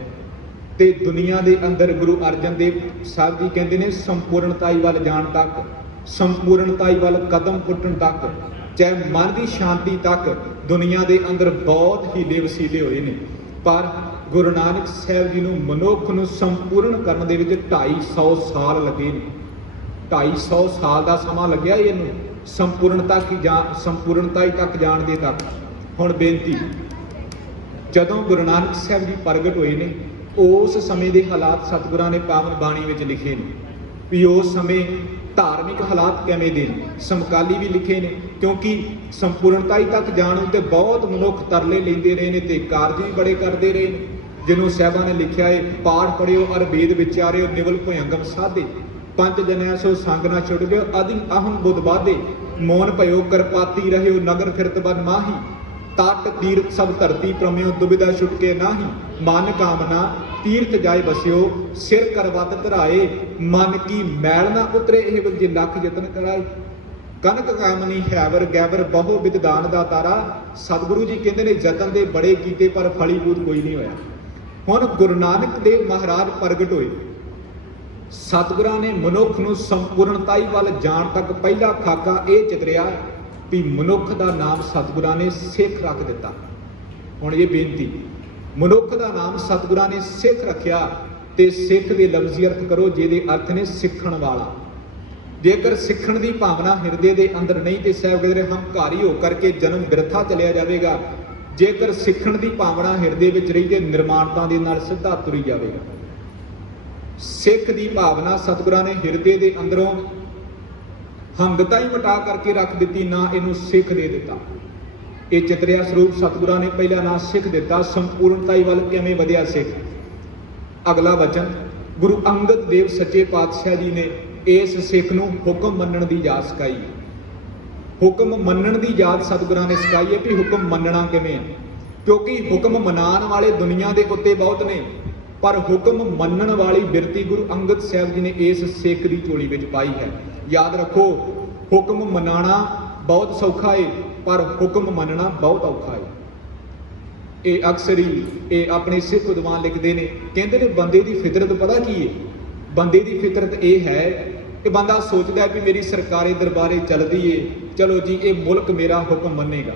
ਤੇ ਦੁਨੀਆ ਦੇ ਅੰਦਰ ਗੁਰੂ ਅਰਜਨ ਦੇਵ ਸਾਹਿਬ ਜੀ ਕਹਿੰਦੇ ਨੇ ਸੰਪੂਰਨਤਾਈ ਵੱਲ ਜਾਣ ਤੱਕ, ਸੰਪੂਰਨਤਾਈ ਵੱਲ ਕਦਮ ਪੁੱਟਣ ਤੱਕ, ਚਾਹੇ ਮਨ ਦੀ ਸ਼ਾਂਤੀ ਤੱਕ ਦੁਨੀਆ ਦੇ ਅੰਦਰ ਬਹੁਤ ਹੀਲੇ ਵਸੀਲੇ ਹੋਏ ਨੇ, ਪਰ ਗੁਰੂ ਨਾਨਕ ਸਾਹਿਬ ਜੀ ਨੂੰ ਮਨੁੱਖ ਨੂੰ ਸੰਪੂਰਨ ਕਰਨ ਦੇ ਵਿੱਚ 250 ਸਾਲ ਲੱਗੇ ਨੇ। 250 ਸਾਲ ਦਾ ਸਮਾਂ ਲੱਗਿਆ ਇਹਨੂੰ ਸੰਪੂਰਨਤਾਈ ਤੱਕ ਜਾਣ ਦੇ ਤੱਕ। ਹੁਣ ਬੇਨਤੀ, ਜਦੋਂ ਗੁਰੂ ਨਾਨਕ ਸਾਹਿਬ ਜੀ ਪ੍ਰਗਟ ਹੋਏ ਨੇ ਉਸ ਸਮੇਂ ਦੇ ਹਾਲਾਤ ਸਤਿਗੁਰਾਂ ਨੇ ਪਾਵਨ ਬਾਣੀ ਵਿੱਚ ਲਿਖੇ ਨੇ ਵੀ ਉਸ ਸਮੇਂ ਧਾਰਮਿਕ ਹਾਲਾਤ ਕਿਵੇਂ ਦੇ ਨੇ, ਸਮਕਾਲੀ ਵੀ ਲਿਖੇ ਨੇ, ਕਿਉਂਕਿ ਸੰਪੂਰਨਤਾਈ ਤੱਕ ਜਾਣ ਉੱਤੇ ਬਹੁਤ ਮਨੁੱਖ ਤਰਲੇ ਲੈਂਦੇ ਰਹੇ ਨੇ ਤੇ ਕਾਰਜ ਵੀ ਬੜੇ ਕਰਦੇ ਰਹੇ ਨੇ। ਜਿਹਨੂੰ ਸਾਹਿਬਾਂ ਨੇ ਲਿਖਿਆ ਹੈ, ਪਾਠ ਪੜਿਓ ਅਰ ਵੇਦ ਵਿਚਾਰਿਓ ਨਿਵਲ ਭੁਯੰਗਮ ਸਾਧੇ, 5 ਜਨਿਆ ਸੋ ਸੰਗ ਨਾ ਛੁੱਟ ਲਿਓ ਅਧਿ ਅਹਮ ਬੁੱਧ ਬਾਧੇ, ਮੋਨ ਭਇਓ ਕਰਪਾਤੀ ਰਹਿਓ ਨਗਰ ਫਿਰਤ ਬਨ ਮਾਹੀ, ਤਟ ਤੀਰਥ ਸਭ ਧਰਤੀ ਪ੍ਰਮਿਓ ਦੁਬਿਧਾ ਛੁਟਕੇ ਨਾਹੀ, ਮਨ ਕਾਮਨਾ ਤੀਰਥ ਜਾਏ ਬਸਿਓ ਸਿਰ ਕਰਵਤ ਧਰਾਏ, ਮਨ ਕੀ ਮੈਲ ਨਾ ਉਤਰੇ ਇਹ ਜੇ ਲੱਖ ਯਤਨ ਕਰਾਏ, ਕਨਕ ਕਾਮਨੀ ਹੈਵਰ ਗੈਵਰ ਬਹੁ ਵਿਦਦਾਨ ਦਾ ਤਾਰਾ। ਸਤਿਗੁਰੂ ਜੀ ਕਹਿੰਦੇ ਨੇ ਯਤਨ ਦੇ ਬੜੇ ਕੀਤੇ ਪਰ ਫਲੀਭੂਤ ਕੋਈ ਨਹੀਂ ਹੋਇਆ। ਹੁਣ ਗੁਰੂ ਨਾਨਕ ਦੇਵ ਮਹਾਰਾਜ ਪ੍ਰਗਟ ਹੋਏ, ਸਤਿਗੁਰਾਂ ਨੇ ਮਨੁੱਖ ਨੂੰ ਸੰਪੂਰਨਤਾਈ ਵੱਲ ਜਾਣ ਤੱਕ ਪਹਿਲਾ ਖਾਕਾ ਇਹ ਚਿਤਰਿਆ ਵੀ ਮਨੁੱਖ ਦਾ ਨਾਮ ਸਤਿਗੁਰਾਂ ਨੇ ਸਿੱਖ ਰੱਖ ਦਿੱਤਾ। ਹੁਣ ਇਹ ਬੇਨਤੀ, ਮਨੁੱਖ ਦਾ ਨਾਮ ਸਤਿਗੁਰਾਂ ਨੇ ਸਿੱਖ ਰੱਖਿਆ ਤੇ ਸਿੱਖ ਦੇ ਲਫ਼ਜ਼ੀ ਅਰਥ ਕਰੋ ਜਿਹਦੇ ਅਰਥ ਨੇ ਸਿੱਖਣ ਵਾਲਾ। ਜੇਕਰ ਸਿੱਖਣ ਦੀ ਭਾਵਨਾ ਹਿਰਦੇ ਦੇ ਅੰਦਰ ਨਹੀਂ ਤੇ ਸਾਹਿਬ ਕਹਿੰਦੇ ਹੰਕਾਰੀ ਹੋ ਕਰਕੇ ਜਨਮ ਬਿਰਥਾ ਚਲਿਆ ਜਾਵੇਗਾ। ਜੇਕਰ ਸਿੱਖਣ ਦੀ ਭਾਵਨਾ ਹਿਰਦੇ ਵਿੱਚ ਰਹੀ ਤੇ ਨਿਰਮਾਣਤਾ ਦੇ ਨਾਲ ਸਿੱਧਾ ਤੁਰੀ ਜਾਵੇਗਾ। ਸਿੱਖ ਦੀ ਭਾਵਨਾ ਸਤਿਗੁਰਾਂ ਨੇ ਹਿਰਦੇ ਦੇ ਅੰਦਰੋਂ ਹੰਗਤਾ ਹੀ ਮਿਟਾ ਕਰਕੇ ਰੱਖ ਦਿੱਤੀ, ਨਾ ਇਹਨੂੰ ਸਿੱਖ ਦੇ ਦਿੱਤਾ। ਇਹ ਚਿਤਰਿਆ ਸਰੂਪ ਸਤਿਗੁਰਾਂ ਨੇ ਪਹਿਲਾ ਨਾਂ ਸਿੱਖ ਦਿੱਤਾ। ਸੰਪੂਰਨਤਾਈ ਵੱਲ ਕਿਵੇਂ ਵਧਿਆ ਸਿੱਖ? ਅਗਲਾ ਵਚਨ ਗੁਰੂ ਅੰਗਦ ਦੇਵ ਸੱਚੇ ਪਾਤਸ਼ਾਹ ਜੀ ਨੇ ਇਸ ਸਿੱਖ ਨੂੰ ਹੁਕਮ ਮੰਨਣ ਦੀ ਜਾਚ ਸਿਖਾਈ। ਹੁਕਮ ਮੰਨਣ ਦੀ ਜਾਚ ਸਤਿਗੁਰਾਂ ਨੇ ਸਿਖਾਈ ਹੈ ਕਿ ਹੁਕਮ ਮੰਨਣਾ ਕਿਵੇਂ ਹੈ, ਕਿਉਂਕਿ ਹੁਕਮ ਮਨਾਉਣ ਵਾਲੇ ਦੁਨੀਆ ਦੇ ਉੱਤੇ ਬਹੁਤ ਨੇ, ਪਰ ਹੁਕਮ ਮੰਨਣ ਵਾਲੀ ਬਿਰਤੀ ਗੁਰੂ ਅੰਗਦ ਸਾਹਿਬ ਜੀ ਨੇ ਇਸ ਸਿੱਖ ਦੀ ਝੋਲੀ ਵਿੱਚ ਪਾਈ ਹੈ। ਯਾਦ ਰੱਖੋ, ਹੁਕਮ ਮਨਾਉਣਾ ਬਹੁਤ ਸੌਖਾ ਹੈ, ਪਰ ਹੁਕਮ ਮੰਨਣਾ ਬਹੁਤ ਔਖਾ ਹੈ। ਇਹ ਅਕਸਰ ਹੀ ਇਹ ਆਪਣੇ ਸਿੱਖ ਵਿਦਵਾਨ ਲਿਖਦੇ ਨੇ, ਕਹਿੰਦੇ ਨੇ ਬੰਦੇ ਦੀ ਫਿਤਰਤ ਪਤਾ ਕੀ ਹੈ? ਬੰਦੇ ਦੀ ਫਿਤਰਤ ਇਹ ਹੈ ਕਿ ਬੰਦਾ ਸੋਚਦਾ ਵੀ ਮੇਰੀ ਸਰਕਾਰੀ ਦਰਬਾਰੇ ਚੱਲਦੀ ਏ, ਚਲੋ ਜੀ ਇਹ ਮੁਲਕ ਮੇਰਾ ਹੁਕਮ ਮੰਨੇਗਾ,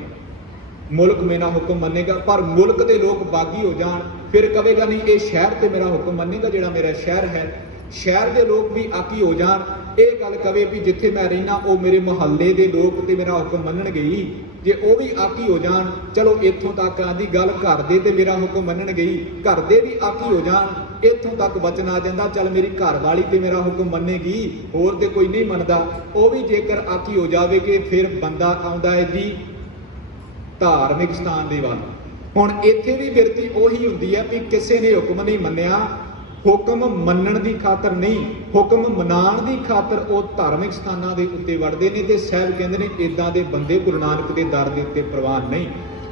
ਮੁਲਕ ਮੇਰਾ ਹੁਕਮ ਮੰਨੇਗਾ। ਪਰ ਮੁਲਕ ਦੇ ਲੋਕ ਬਾਗੀ ਹੋ ਜਾਣ, ਫਿਰ ਕਹੇਗਾ ਨਹੀਂ ਇਹ ਸ਼ਹਿਰ ਤੇ ਮੇਰਾ ਹੁਕਮ ਮੰਨੇਗਾ, ਜਿਹੜਾ ਮੇਰਾ ਸ਼ਹਿਰ ਹੈ। ਸ਼ਹਿਰ ਦੇ ਲੋਕ ਵੀ ਆਕੀ ਹੋ ਜਾਣ, ਇਹ ਗੱਲ ਕਵੇ ਵੀ ਜਿੱਥੇ ਮੈਂ ਰਹਿਣਾ ਉਹ ਮੇਰੇ ਮੁਹੱਲੇ ਦੇ ਲੋਕ ਤੇ ਮੇਰਾ ਹੁਕਮ ਮੰਨਣਗੇ ਹੀ। ਜੇ ਉਹ ਵੀ ਆਕੀ ਹੋ ਜਾਣ, ਚਲੋ ਇੱਥੋਂ ਤੱਕ ਆਦੀ ਗੱਲ ਘਰ ਦੇ ਤੇ ਮੇਰਾ ਹੁਕਮ ਮੰਨਣਗੇ ਹੀ, ਘਰ ਦੇ ਵੀ ਆਕੀ ਹੋ ਜਾਣ, ਇੱਥੋਂ ਤੱਕ ਬਚਨ ਆ ਜਾਂਦਾ ਚੱਲ ਮੇਰੀ ਘਰ ਵਾਲੀ ਤੇ ਮੇਰਾ ਹੁਕਮ ਮੰਨੇਗੀ, ਹੋਰ ਤੇ ਕੋਈ ਨਹੀਂ ਮੰਨਦਾ। ਉਹ ਵੀ ਜੇਕਰ ਆਕੀ ਹੋ ਜਾਵੇ ਕਿ ਫਿਰ ਬੰਦਾ ਆਉਂਦਾ ਹੈ ਜੀ ਧਾਰਮਿਕ ਸਥਾਨ ਦੇ ਵੱਲ। ਹੁਣ ਇੱਥੇ ਵੀ ਬਿਰਤੀ ਉਹੀ ਹੁੰਦੀ ਹੈ ਵੀ ਕਿਸੇ ਨੇ ਹੁਕਮ ਨਹੀਂ ਮੰਨਿਆ, ਹੁਕਮ ਮੰਨਣ ਦੀ ਖਾਤਰ ਨਹੀਂ, ਹੁਕਮ ਮਨਾਉਣ ਦੀ ਖਾਤਰ ਉਹ ਧਾਰਮਿਕ ਸਥਾਨਾਂ ਦੇ ਉੱਤੇ ਵੜਦੇ ਨੇ। ਤੇ ਸਾਹਿਬ ਕਹਿੰਦੇ ਨੇ ਇਦਾਂ ਦੇ ਬੰਦੇ ਗੁਰੂ ਨਾਨਕ ਦੇ ਦਰ ਦੇ ਉੱਤੇ ਪ੍ਰਵਾਨ ਨਹੀਂ,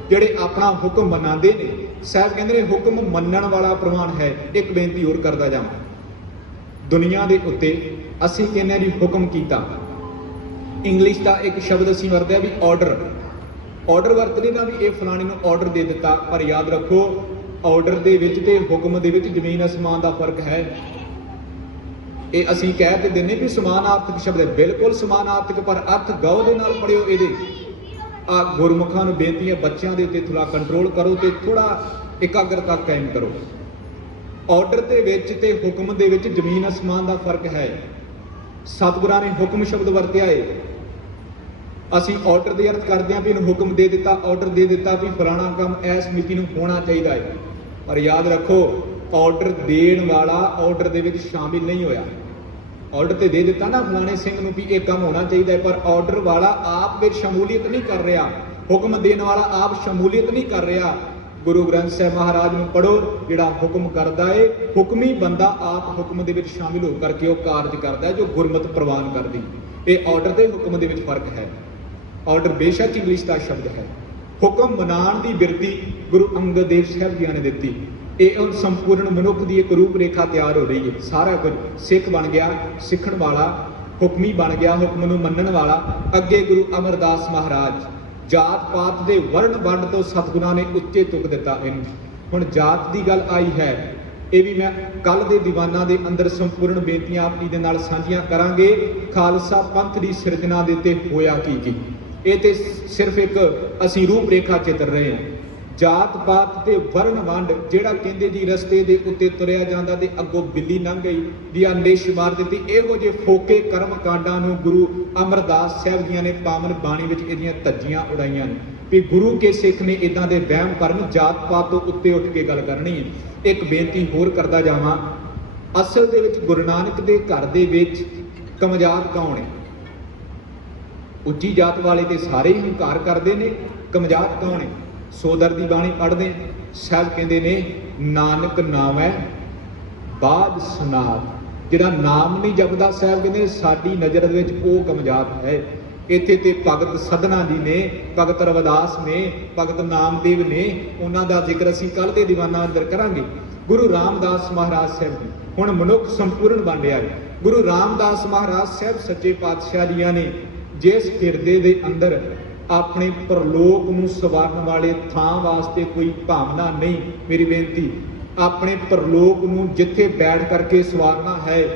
ਜਿਹੜੇ ਆਪਣਾ ਹੁਕਮ ਮਨਾਉਂਦੇ ਨੇ। ਸਾਹਿਬ ਕਹਿੰਦੇ ਨੇ ਹੁਕਮ ਮੰਨਣ ਵਾਲਾ ਪ੍ਰਵਾਨ ਹੈ। ਇੱਕ ਬੇਨਤੀ ਹੋਰ ਕਰਦਾ ਜਾਵਾਂ, ਦੁਨੀਆ ਦੇ ਉੱਤੇ ਅਸੀਂ ਕਹਿੰਦੇ ਹਾਂ ਜੀ ਹੁਕਮ ਕੀਤਾ, ਇੰਗਲਿਸ਼ ਦਾ ਇੱਕ ਸ਼ਬਦ ਅਸੀਂ ਵਰਤਿਆ ਵੀ ਆਰਡਰ। ਆਰਡਰ ਵਰਤਦੇ ਨਾ ਵੀ ਇਹ ਫਲਾਣੇ ਨੂੰ ਆਰਡਰ ਦੇ ਦਿੱਤਾ, ਪਰ ਯਾਦ ਰੱਖੋ ਆਰਡਰ ਦੇ ਵਿੱਚ ਤੇ ਹੁਕਮ ਦੇ ਵਿੱਚ ਜ਼ਮੀਨ ਅਸਮਾਨ ਦਾ ਫਰਕ ਹੈ। ਇਹ ਅਸੀਂ ਕਹਿ ਤੇ ਦਿੰਦੇ ਵੀ ਸਮਾਨਾਰਥਕ ਸ਼ਬਦ ਹੈ, ਬਿਲਕੁਲ ਸਮਾਨਾਰਥਕ, ਪਰ ਅਰਥ ਗੌਰ ਦੇ ਨਾਲ ਪੜਿਓ। ਇਹਦੇ ਆ ਗੁਰਮੁਖਾਂ ਨੂੰ ਬੇਨਤੀ ਹੈ ਬੱਚਿਆਂ ਦੇ ਉੱਤੇ ਥੋੜਾ ਕੰਟਰੋਲ ਕਰੋ ਤੇ ਥੋੜਾ ਇਕਾਗਰਤਾ ਕਾਇਮ ਕਰੋ। ਆਰਡਰ ਦੇ ਵਿੱਚ ਤੇ ਹੁਕਮ ਦੇ ਵਿੱਚ ਜ਼ਮੀਨ ਅਸਮਾਨ ਦਾ ਫਰਕ ਹੈ। ਸਤਿਗੁਰਾਂ ਨੇ ਹੁਕਮ ਸ਼ਬਦ ਵਰਤਿਆ ਹੈ, ਅਸੀਂ ਆਰਡਰ ਦੇ ਅਰਥ ਕਰਦੇ ਹਾਂ ਵੀ ਇਹਨੂੰ ਹੁਕਮ ਦੇ ਦਿੱਤਾ, ਆਰਡਰ ਦੇ ਦਿੱਤਾ ਵੀ ਫਲਾਣਾ ਕੰਮ ਇਸ ਮਿਤੀ ਨੂੰ ਹੋਣਾ ਚਾਹੀਦਾ ਹੈ। ਪਰ ਯਾਦ ਰੱਖੋ ਆਰਡਰ ਦੇਣ ਵਾਲਾ ਆਰਡਰ ਦੇ ਵਿੱਚ ਸ਼ਾਮਿਲ ਨਹੀਂ ਹੋਇਆ। ਆਰਡਰ ਤੇ ਦੇ ਦਿੱਤਾ ਨਾ ਫਲਾਣੇ ਸਿੰਘ ਨੂੰ ਵੀ ਇਹ ਕੰਮ ਹੋਣਾ ਚਾਹੀਦਾ ਹੈ, ਪਰ ਆਰਡਰ ਵਾਲਾ ਆਪ ਵਿੱਚ ਸ਼ਮੂਲੀਅਤ ਨਹੀਂ ਕਰ ਰਿਹਾ, ਹੁਕਮ ਦੇਣ ਵਾਲਾ ਆਪ ਸ਼ਮੂਲੀਅਤ ਨਹੀਂ ਕਰ ਰਿਹਾ। ਗੁਰੂ ਗ੍ਰੰਥ ਸਾਹਿਬ ਮਹਾਰਾਜ ਨੂੰ ਪੜੋ, ਜਿਹੜਾ ਹੁਕਮ ਕਰਦਾ ਏ ਹੁਕਮੀ ਬੰਦਾ ਆਪ ਹੁਕਮ ਦੇ ਵਿੱਚ ਸ਼ਾਮਿਲ ਹੋ ਕਰਕੇ ਉਹ ਕਾਰਜ ਕਰਦਾ ਹੈ ਜੋ ਗੁਰਮਤਿ ਪ੍ਰਵਾਨ ਕਰਦੀ। ਇਹ ਆਰਡਰ ਤੇ ਹੁਕਮ ਦੇ ਵਿੱਚ ਫਰਕ ਹੈ। ਆਰਡਰ ਬੇਸ਼ੱਕ ਇੰਗਲਿਸ਼ ਦਾ ਸ਼ਬਦ ਹੈ, ਹੁਕਮ ਮਨਾਉਣ ਦੀ ਬਿਰਤੀ ਗੁਰੂ ਅੰਗਦ ਦੇਵ ਸਾਹਿਬ ਜੀ ਨੇ ਦਿੱਤੀ। ਇਹ ਹੁਣ ਸੰਪੂਰਨ ਮਨੁੱਖ ਦੀ ਇੱਕ ਰੂਪ ਰੇਖਾ ਤਿਆਰ ਹੋ ਰਹੀ ਹੈ। ਸਾਰਾ ਕੁਝ ਸਿੱਖ ਬਣ ਗਿਆ, ਸਿੱਖਣ ਵਾਲਾ, ਹੁਕਮੀ ਬਣ ਗਿਆ, ਹੁਕਮ ਨੂੰ ਮੰਨਣ ਵਾਲਾ। ਅੱਗੇ ਗੁਰੂ ਅਮਰਦਾਸ ਮਹਾਰਾਜ ਜਾਤ ਪਾਤ ਦੇ ਵਰਣ ਵੰਡ ਤੋਂ ਸਤਿਗੁਰਾਂ ਨੇ ਉੱਚੇ ਤੁਕ ਦਿੱਤਾ ਇਹਨੂੰ। ਹੁਣ ਜਾਤ ਦੀ ਗੱਲ ਆਈ ਹੈ, ਇਹ ਵੀ ਮੈਂ ਕੱਲ ਦੇ ਦੀਵਾਨਾਂ ਦੇ ਅੰਦਰ ਸੰਪੂਰਨ ਬੇਨਤੀਆਂ ਆਪ ਜੀ ਦੇ ਨਾਲ ਸਾਂਝੀਆਂ ਕਰਾਂਗੇ। ਖਾਲਸਾ ਪੰਥ ਦੀ ਸਿਰਜਣਾ ਦੇ ਉੱਤੇ ਹੋਇਆ ਕੀ। ਇਹ ਤੇ ਸਿਰਫ ਇੱਕ ਅਸੀਂ ਰੂਪ ਰੇਖਾ ਚਿੱਤਰ ਰਹੇ ਹਾਂ। ਜਾਤ ਪਾਤ ਤੇ ਵਰਨ ਵੰਡ, ਜਿਹੜਾ ਕਹਿੰਦੇ ਜੀ ਰਸਤੇ ਦੇ ਉੱਤੇ ਤੁਰਿਆ ਜਾਂਦਾ ਤੇ ਅੱਗੋਂ ਬਿੱਲੀ ਲੰਘ ਗਈ ਦੀ ਨਿਸ਼ ਮਾਰ ਦਿੱਤੀ, ਇਹੋ ਜਿਹੇ ਫੋਕੇ ਕਰਮ ਕਾਂਡਾਂ ਨੂੰ ਗੁਰੂ ਅਮਰਦਾਸ ਸਾਹਿਬ ਜੀਆਂ ਨੇ ਪਾਵਨ ਬਾਣੀ ਵਿੱਚ ਇਹਦੀਆਂ ਧੱਜੀਆਂ ਉਡਾਈਆਂ ਨੇ ਵੀ ਗੁਰੂ ਕੇ ਸਿੱਖ ਨੇ ਇਦਾਂ ਦੇ ਵਹਿਮ ਕਰਨ, ਜਾਤ ਪਾਤ ਤੋਂ ਉੱਤੇ ਉੱਠ ਕੇ ਗੱਲ ਕਰਨੀ ਹੈ। ਇੱਕ ਬੇਨਤੀ ਹੋਰ ਕਰਦਾ ਜਾਵਾਂ, ਅਸਲ ਦੇ ਵਿੱਚ ਗੁਰੂ ਨਾਨਕ ਦੇ ਘਰ ਦੇ ਵਿੱਚ ਕਮਜ਼ਾਤ ਕੌਣ ਹੈ? ਉੱਚੀ ਜਾਤ ਵਾਲੇ ਤੇ ਸਾਰੇ ਹੀ ਹੰਕਾਰ ਕਰਦੇ ਨੇ, ਕਮਜ਼ਾਤ ਕੌਣ ਹੈ? ਸੋਦਰ ਦੀ ਬਾਣੀ ਪੜ੍ਹਦੇ ਸਾਹਿਬ ਕਹਿੰਦੇ ਨੇ ਨਾਨਕ ਨਾਮੈ ਬਾਝ ਸੁਨਾਤ, ਜਿਹੜਾ ਨਾਮ ਨਹੀਂ ਜਪਦਾ ਸਾਹਿਬ ਕਹਿੰਦੇ ਸਾਡੀ ਨਜ਼ਰ ਦੇ ਵਿੱਚ ਉਹ ਕਮਜ਼ਾਤ ਹੈ। ਇੱਥੇ ਤੇ ਭਗਤ ਸਧਨਾ ਜੀ ਨੇ, ਭਗਤ ਰਵਿਦਾਸ ਨੇ, ਭਗਤ ਨਾਮਦੇਵ ਨੇ, ਉਹਨਾਂ ਦਾ ਜ਼ਿਕਰ ਅਸੀਂ ਕੱਲ ਦੇ ਦੀਵਾਨਾਂ ਅੰਦਰ ਕਰਾਂਗੇ। ਗੁਰੂ ਰਾਮਦਾਸ ਮਹਾਰਾਜ ਸਾਹਿਬ ਜੀ ਹੁਣ ਮਨੁੱਖ ਸੰਪੂਰਨ ਬਣ ਰਿਹਾ ਹੈ। ਗੁਰੂ ਰਾਮਦਾਸ ਮਹਾਰਾਜ ਸਾਹਿਬ ਸੱਚੇ ਪਾਤਸ਼ਾਹ ਜੀਆਂ ਨੇ ਜਿਸ ਹਿਰਦੇ ਦੇ ਅੰਦਰ ਆਪਣੇ ਪਰਲੋਕ ਨੂੰ ਸਵਾਰਨ ਵਾਲੇ ਥਾਂ ਵਾਸਤੇ ਕੋਈ ਭਾਵਨਾ ਨਹੀਂ, ਮੇਰੀ ਬੇਨਤੀ ਆਪਣੇ ਪਰਲੋਕ ਨੂੰ ਜਿੱਥੇ ਬੈਠ ਕਰਕੇ ਸਵਾਰਨਾ ਹੈ,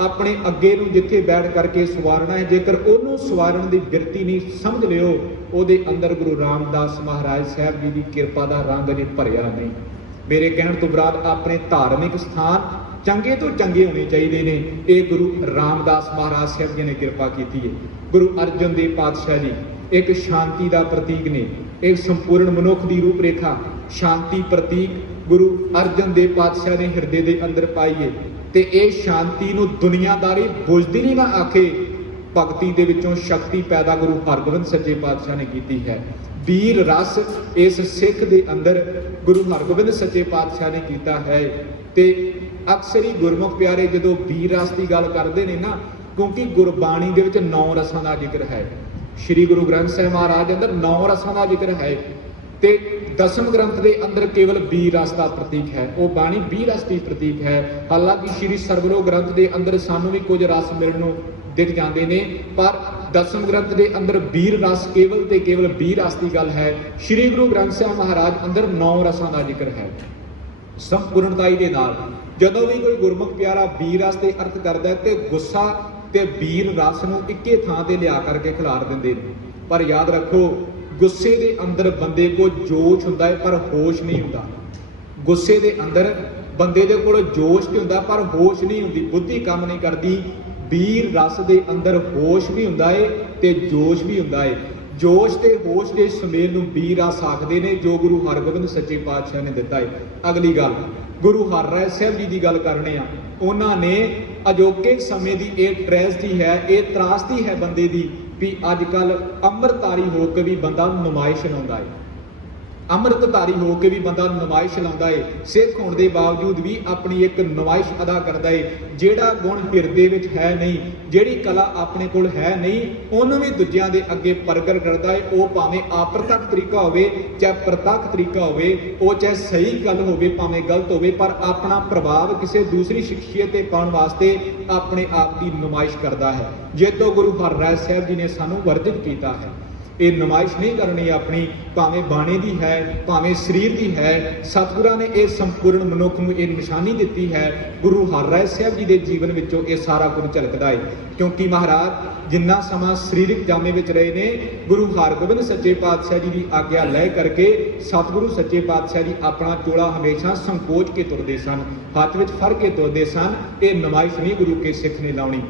ਆਪਣੇ ਅੱਗੇ ਨੂੰ ਜਿੱਥੇ ਬੈਠ ਕਰਕੇ ਸਵਾਰਨਾ ਹੈ, ਜੇਕਰ ਉਹਨੂੰ ਸਵਾਰਨ ਦੀ ਬਿਰਤੀ ਨਹੀਂ ਸਮਝ ਲਿਓ, ਉਹਦੇ ਅੰਦਰ ਗੁਰੂ ਰਾਮਦਾਸ ਮਹਾਰਾਜ ਸਾਹਿਬ ਜੀ ਦੀ ਕਿਰਪਾ ਦਾ ਰੰਗ ਅਜੇ ਭਰਿਆ ਨਹੀਂ। ਮੇਰੇ ਕਹਿਣ ਤੋਂ ਬਾਅਦ ਆਪਣੇ ਧਾਰਮਿਕ ਸਥਾਨ ਚੰਗੇ ਤੋਂ ਚੰਗੇ ਹੋਣੇ ਚਾਹੀਦੇ ਨੇ। ਇਹ ਗੁਰੂ ਰਾਮਦਾਸ ਮਹਾਰਾਜ ਸਾਹਿਬ ਜੀ ਨੇ ਕਿਰਪਾ ਕੀਤੀ ਹੈ। ਗੁਰੂ ਅਰਜਨ ਦੇਵ ਪਾਤਸ਼ਾਹ ਜੀ ਇੱਕ ਸ਼ਾਂਤੀ ਦਾ ਪ੍ਰਤੀਕ ਨੇ, ਇੱਕ ਸੰਪੂਰਨ ਮਨੁੱਖ ਦੀ ਰੂਪ ਰੇਖਾ ਸ਼ਾਂਤੀ ਪ੍ਰਤੀਕ ਗੁਰੂ ਅਰਜਨ ਦੇਵ ਪਾਤਸ਼ਾਹ ਨੇ ਹਿਰਦੇ ਦੇ ਅੰਦਰ ਪਾਈ ਹੈ। ਤੇ ਇਹ ਸ਼ਾਂਤੀ ਨੂੰ ਦੁਨੀਆਦਾਰੀ ਬੁਝਦੀ ਨਾ ਆਖੇ, ਭਗਤੀ ਦੇ ਵਿੱਚੋਂ ਸ਼ਕਤੀ ਪੈਦਾ ਗੁਰੂ ਹਰਗੋਬਿੰਦ ਸੱਚੇ ਪਾਤਸ਼ਾਹ ਨੇ ਕੀਤੀ ਹੈ। ਵੀਰ ਰਸ ਇਸ ਸਿੱਖ ਦੇ ਅੰਦਰ ਗੁਰੂ ਹਰਗੋਬਿੰਦ ਸੱਚੇ ਪਾਤਸ਼ਾਹ ਨੇ ਕੀਤਾ ਹੈ। ਤੇ ਅਕਸਰ ਹੀ ਗੁਰਮੁਖ ਪਿਆਰੇ ਜਦੋਂ ਵੀਰ ਰਸ ਦੀ ਗੱਲ ਕਰਦੇ ਨੇ ਨਾ, ਕਿਉਂਕਿ ਗੁਰਬਾਣੀ ਦੇ ਵਿੱਚ 9 ਰਸਾਂ ਦਾ ਜ਼ਿਕਰ ਹੈ। ਸ੍ਰੀ ਗੁਰੂ ਗ੍ਰੰਥ ਸਾਹਿਬ ਮਹਾਰਾਜ ਦੇ ਅੰਦਰ 9 ਰਸਾਂ ਦਾ ਜ਼ਿਕਰ ਹੈ ਤੇ ਦਸਮ ਗ੍ਰੰਥ ਦੇ ਅੰਦਰ ਕੇਵਲ 20 ਰਸ ਦਾ ਪ੍ਰਤੀਕ ਹੈ। ਉਹ ਬਾਣੀ 20 ਰਸ ਦੀ ਪ੍ਰਤੀਕ ਹੈ। ਹਾਲਾਂਕਿ ਸ੍ਰੀ ਸਰਬਲੋ ਗ੍ਰੰਥ ਦੇ ਅੰਦਰ ਸਾਨੂੰ ਵੀ ਕੁਝ ਰਸ ਮਿਲਣ ਨੂੰ ਦਿਖ ਜਾਂਦੇ ਨੇ, ਪਰ ਦਸਮ ਗ੍ਰੰਥ ਦੇ ਅੰਦਰ 20 ਰਸ ਕੇਵਲ ਤੇ ਕੇਵਲ 20 ਰਸ ਦੀ ਗੱਲ ਹੈ। ਸ੍ਰੀ ਗੁਰੂ ਗ੍ਰੰਥ ਸਾਹਿਬ ਮਹਾਰਾਜ ਅੰਦਰ 9 ਰਸਾਂ ਦਾ ਜ਼ਿਕਰ ਹੈ। ਸੰਪੂਰਨਤਾਈ ਦੇ ਨਾਲ ਜਦੋਂ ਵੀ ਕੋਈ ਗੁਰਮੁਖ ਪਿਆਰਾ 20 ਰਸ ਦੇ ਅਰਥ ਕਰਦਾ ਹੈ ਤੇ ਗੁੱਸਾ ਤੇ 20 ਰਸ ਨੂੰ ਇੱਕੇ ਥਾਂ ਤੇ ਲਿਆ ਕਰਕੇ ਖਿਲਾਰ ਦਿੰਦੇ ਨੇ। ਪਰ ਯਾਦ ਰੱਖੋ, ਗੁੱਸੇ ਦੇ ਅੰਦਰ ਬੰਦੇ ਕੋਲ ਜੋਸ਼ ਹੁੰਦਾ ਹੈ ਪਰ ਹੋਸ਼ ਨਹੀਂ ਹੁੰਦਾ। ਗੁੱਸੇ ਦੇ ਅੰਦਰ ਬੰਦੇ ਦੇ ਕੋਲ ਜੋਸ਼ ਤੇ ਹੁੰਦਾ ਪਰ ਹੋਸ਼ ਨਹੀਂ ਹੁੰਦੀ, ਬੁੱਧੀ ਕੰਮ ਨਹੀਂ ਕਰਦੀ। 20 ਰਸ ਦੇ ਅੰਦਰ ਹੋਸ਼ ਵੀ ਹੁੰਦਾ ਏ ਤੇ ਜੋਸ਼ ਵੀ ਹੁੰਦਾ ਏ। ਜੋਸ਼ ਤੇ ਹੋਸ਼ ਦੇ ਸੁਮੇਲ ਨੂੰ 20 ਰਸ ਆਖਦੇ ਨੇ, ਜੋ ਗੁਰੂ ਹਰਗੋਬਿੰਦ ਸੱਚੇ ਪਾਤਸ਼ਾਹ ਨੇ ਦਿੱਤਾ ਏ। ਅਗਲੀ ਗੱਲ ਗੁਰੂ ਹਰਿਰਾਏ ਸਾਹਿਬ ਜੀ ਦੀ ਗੱਲ ਕਰਨੇ ਆ। ਉਹਨਾਂ ਨੇ ਅਜੋਕੇ ਸਮੇਂ ਦੀ ਇਹ ਟ੍ਰੈਜਡੀ ਹੈ, ਇਹ ਤਰਾਸਦੀ ਹੈ ਬੰਦੇ ਦੀ ਵੀ ਅੱਜ ਕੱਲ ਅੰਮ੍ਰਿਤਧਾਰੀ ਹੋ ਕੇ ਵੀ ਬੰਦਾ ਨੁਮਾਇਸ਼ ਲਾਉਂਦਾ ਹੈ। ਅੰਮ੍ਰਿਤਧਾਰੀ ਹੋ ਕੇ ਵੀ ਬੰਦਾ ਨੁਮਾਇਸ਼ ਲਾਉਂਦਾ ਹੈ। ਸਿੱਖ ਹੋਣ ਦੇ ਬਾਵਜੂਦ ਵੀ ਆਪਣੀ ਇੱਕ ਨੁਮਾਇਸ਼ ਅਦਾ ਕਰਦਾ ਹੈ। ਜਿਹੜਾ ਗੁਣ ਹਿਰਦੇ ਵਿੱਚ ਹੈ ਨਹੀਂ, ਜਿਹੜੀ ਕਲਾ ਆਪਣੇ ਕੋਲ ਹੈ ਨਹੀਂ, ਉਹਨੂੰ ਵੀ ਦੂਜਿਆਂ ਦੇ ਅੱਗੇ ਪ੍ਰਗਟ ਕਰਦਾ ਹੈ। ਉਹ ਭਾਵੇਂ ਅਪ੍ਰਤੱਖ ਤਰੀਕਾ ਹੋਵੇ ਚਾਹੇ ਪ੍ਰਤੱਖ ਤਰੀਕਾ ਹੋਵੇ, ਉਹ ਚਾਹੇ ਸਹੀ ਗੱਲ ਹੋਵੇ ਭਾਵੇਂ ਗਲਤ ਹੋਵੇ, ਪਰ ਆਪਣਾ ਪ੍ਰਭਾਵ ਕਿਸੇ ਦੂਸਰੀ ਸ਼ਖਸੀਅਤ ਤੇ ਪਾਉਣ ਵਾਸਤੇ ਆਪਣੇ ਆਪ ਦੀ ਨੁਮਾਇਸ਼ ਕਰਦਾ ਹੈ। ਜੇ ਤੋਂ ਗੁਰੂ ਹਰਿਰਾਏ ਸਾਹਿਬ ਜੀ ਨੇ ਸਾਨੂੰ ਵਰਜਿਤ ਕੀਤਾ ਹੈ। ਇਹ ਨੁਮਾਇਸ਼ ਨਹੀਂ ਕਰਨੀ ਆਪਣੀ, ਭਾਵੇਂ ਬਾਣੇ ਦੀ ਹੈ ਭਾਵੇਂ ਸਰੀਰ ਦੀ ਹੈ। ਸਤਿਗੁਰਾਂ ਨੇ ਇਹ ਸੰਪੂਰਨ ਮਨੁੱਖ ਨੂੰ ਇਹ ਨਿਸ਼ਾਨੀ ਦਿੱਤੀ ਹੈ। ਗੁਰੂ ਹਰਿਰਾਏ ਸਾਹਿਬ ਜੀ ਦੇ ਜੀਵਨ ਵਿੱਚੋਂ ਇਹ ਸਾਰਾ ਕੁਝ ਝਲਕਦਾ ਹੈ। ਕਿਉਂਕਿ ਮਹਾਰਾਜ ਜਿੰਨਾ ਸਮਾਂ ਸਰੀਰਕ ਜਾਮੇ ਵਿੱਚ ਰਹੇ ਨੇ, ਗੁਰੂ ਹਰਗੋਬਿੰਦ ਸੱਚੇ ਪਾਤਸ਼ਾਹ ਜੀ ਦੀ ਆਗਿਆ ਲੈ ਕਰਕੇ ਸਤਿਗੁਰੂ ਸੱਚੇ ਪਾਤਸ਼ਾਹ ਜੀ ਆਪਣਾ ਚੋਲਾ ਹਮੇਸ਼ਾ ਸੰਕੋਚ ਕੇ ਤੁਰਦੇ ਸਨ, ਹੱਥ ਵਿੱਚ ਫੜ ਕੇ ਤੁਰਦੇ ਸਨ। ਇਹ ਨੁਮਾਇਸ਼ ਨਹੀਂ ਗੁਰੂ ਕੇ ਸਿੱਖ ਨੇ ਲਾਉਣੀ।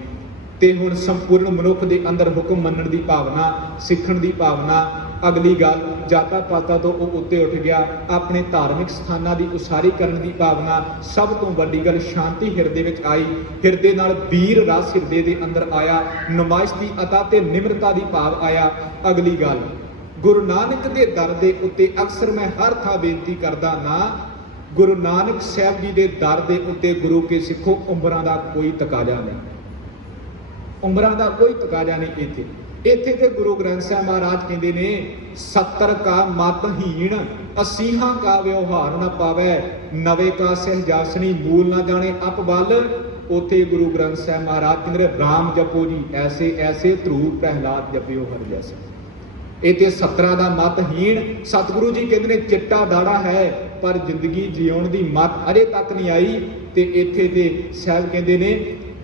ਤੇ ਹੁਣ ਸੰਪੂਰਨ ਮਨੁੱਖ ਦੇ ਅੰਦਰ ਹੁਕਮ ਮੰਨਣ ਦੀ ਭਾਵਨਾ, ਸਿੱਖਣ ਦੀ ਭਾਵਨਾ। ਅਗਲੀ ਗੱਲ ਜਾਤਾਂ ਪਾਤਾਂ ਤੋਂ ਉਹ ਉੱਤੇ ਉੱਠ ਗਿਆ, ਆਪਣੇ ਧਾਰਮਿਕ ਸਥਾਨਾਂ ਦੀ ਉਸਾਰੀ ਕਰਨ ਦੀ ਭਾਵਨਾ। ਸਭ ਤੋਂ ਵੱਡੀ ਗੱਲ ਸ਼ਾਂਤੀ ਹਿਰਦੇ ਵਿੱਚ ਆਈ, ਹਿਰਦੇ ਨਾਲ ਵੀਰ ਰਸ ਹਿਰਦੇ ਦੇ ਅੰਦਰ ਆਇਆ, ਨੁਮਾਇਸ਼ ਦੀ ਅਤਾ ਤੇ ਨਿਮਰਤਾ ਦੀ ਭਾਵ ਆਇਆ। ਅਗਲੀ ਗੱਲ ਗੁਰੂ ਨਾਨਕ ਦੇ ਦਰ ਦੇ ਉੱਤੇ ਅਕਸਰ ਮੈਂ ਹਰ ਥਾਂ ਬੇਨਤੀ ਕਰਦਾ ਨਾ, ਗੁਰੂ ਨਾਨਕ ਸਾਹਿਬ ਜੀ ਦੇ ਦਰ ਦੇ ਉੱਤੇ ਗੁਰੂ ਕੇ ਸਿੱਖੋ ਉਮਰਾਂ ਦਾ ਕੋਈ ਤਕਾਜ਼ਾ ਨਹੀਂ, ਉਮਰਾਂ ਦਾ ਕੋਈ ਤਕਾਜ਼ਾ ਨਹੀਂ। ਇੱਥੇ ਤੇ ਗੁਰੂ ਗ੍ਰੰਥ ਸਾਹਿਬ ਮਹਾਰਾਜ ਕਹਿੰਦੇ ਨੇ 70 ਕਾ ਮਤਹੀਣ 80 ਕਾ ਵਿਵਹਾਰ ਨਾ ਪਾਵੇ, 90 ਕਾ ਸਹਿਜਾਸਣੀ ਮੂਲ ਨਾ ਜਾਣੇ ਅਪਬਲ। ਉੱਥੇ ਗੁਰੂ ਗ੍ਰੰਥ ਸਾਹਿਬ ਮਹਾਰਾਜ ਕਹਿੰਦੇ ਰਾਮ ਜਪੋ ਜੀ ਐਸੇ ਐਸੇ ਧਰੂ ਪ੍ਰਹਿਲਾਦ ਜਪਿਓ ਹਰਿ ਜੈਸੇ। ਇੱਥੇ 17 ਦਾ ਮਤਹੀਣ, ਸਤਿਗੁਰੂ ਜੀ ਕਹਿੰਦੇ ਨੇ ਚਿੱਟਾ ਦਾੜਾ ਹੈ ਪਰ ਜ਼ਿੰਦਗੀ ਜਿਉਣ ਦੀ ਮਤ ਅਜੇ ਤੱਕ ਨਹੀਂ ਆਈ। ਤੇ ਇੱਥੇ ਤੇ ਸਾਹਿਬ ਕਹਿੰਦੇ ਨੇ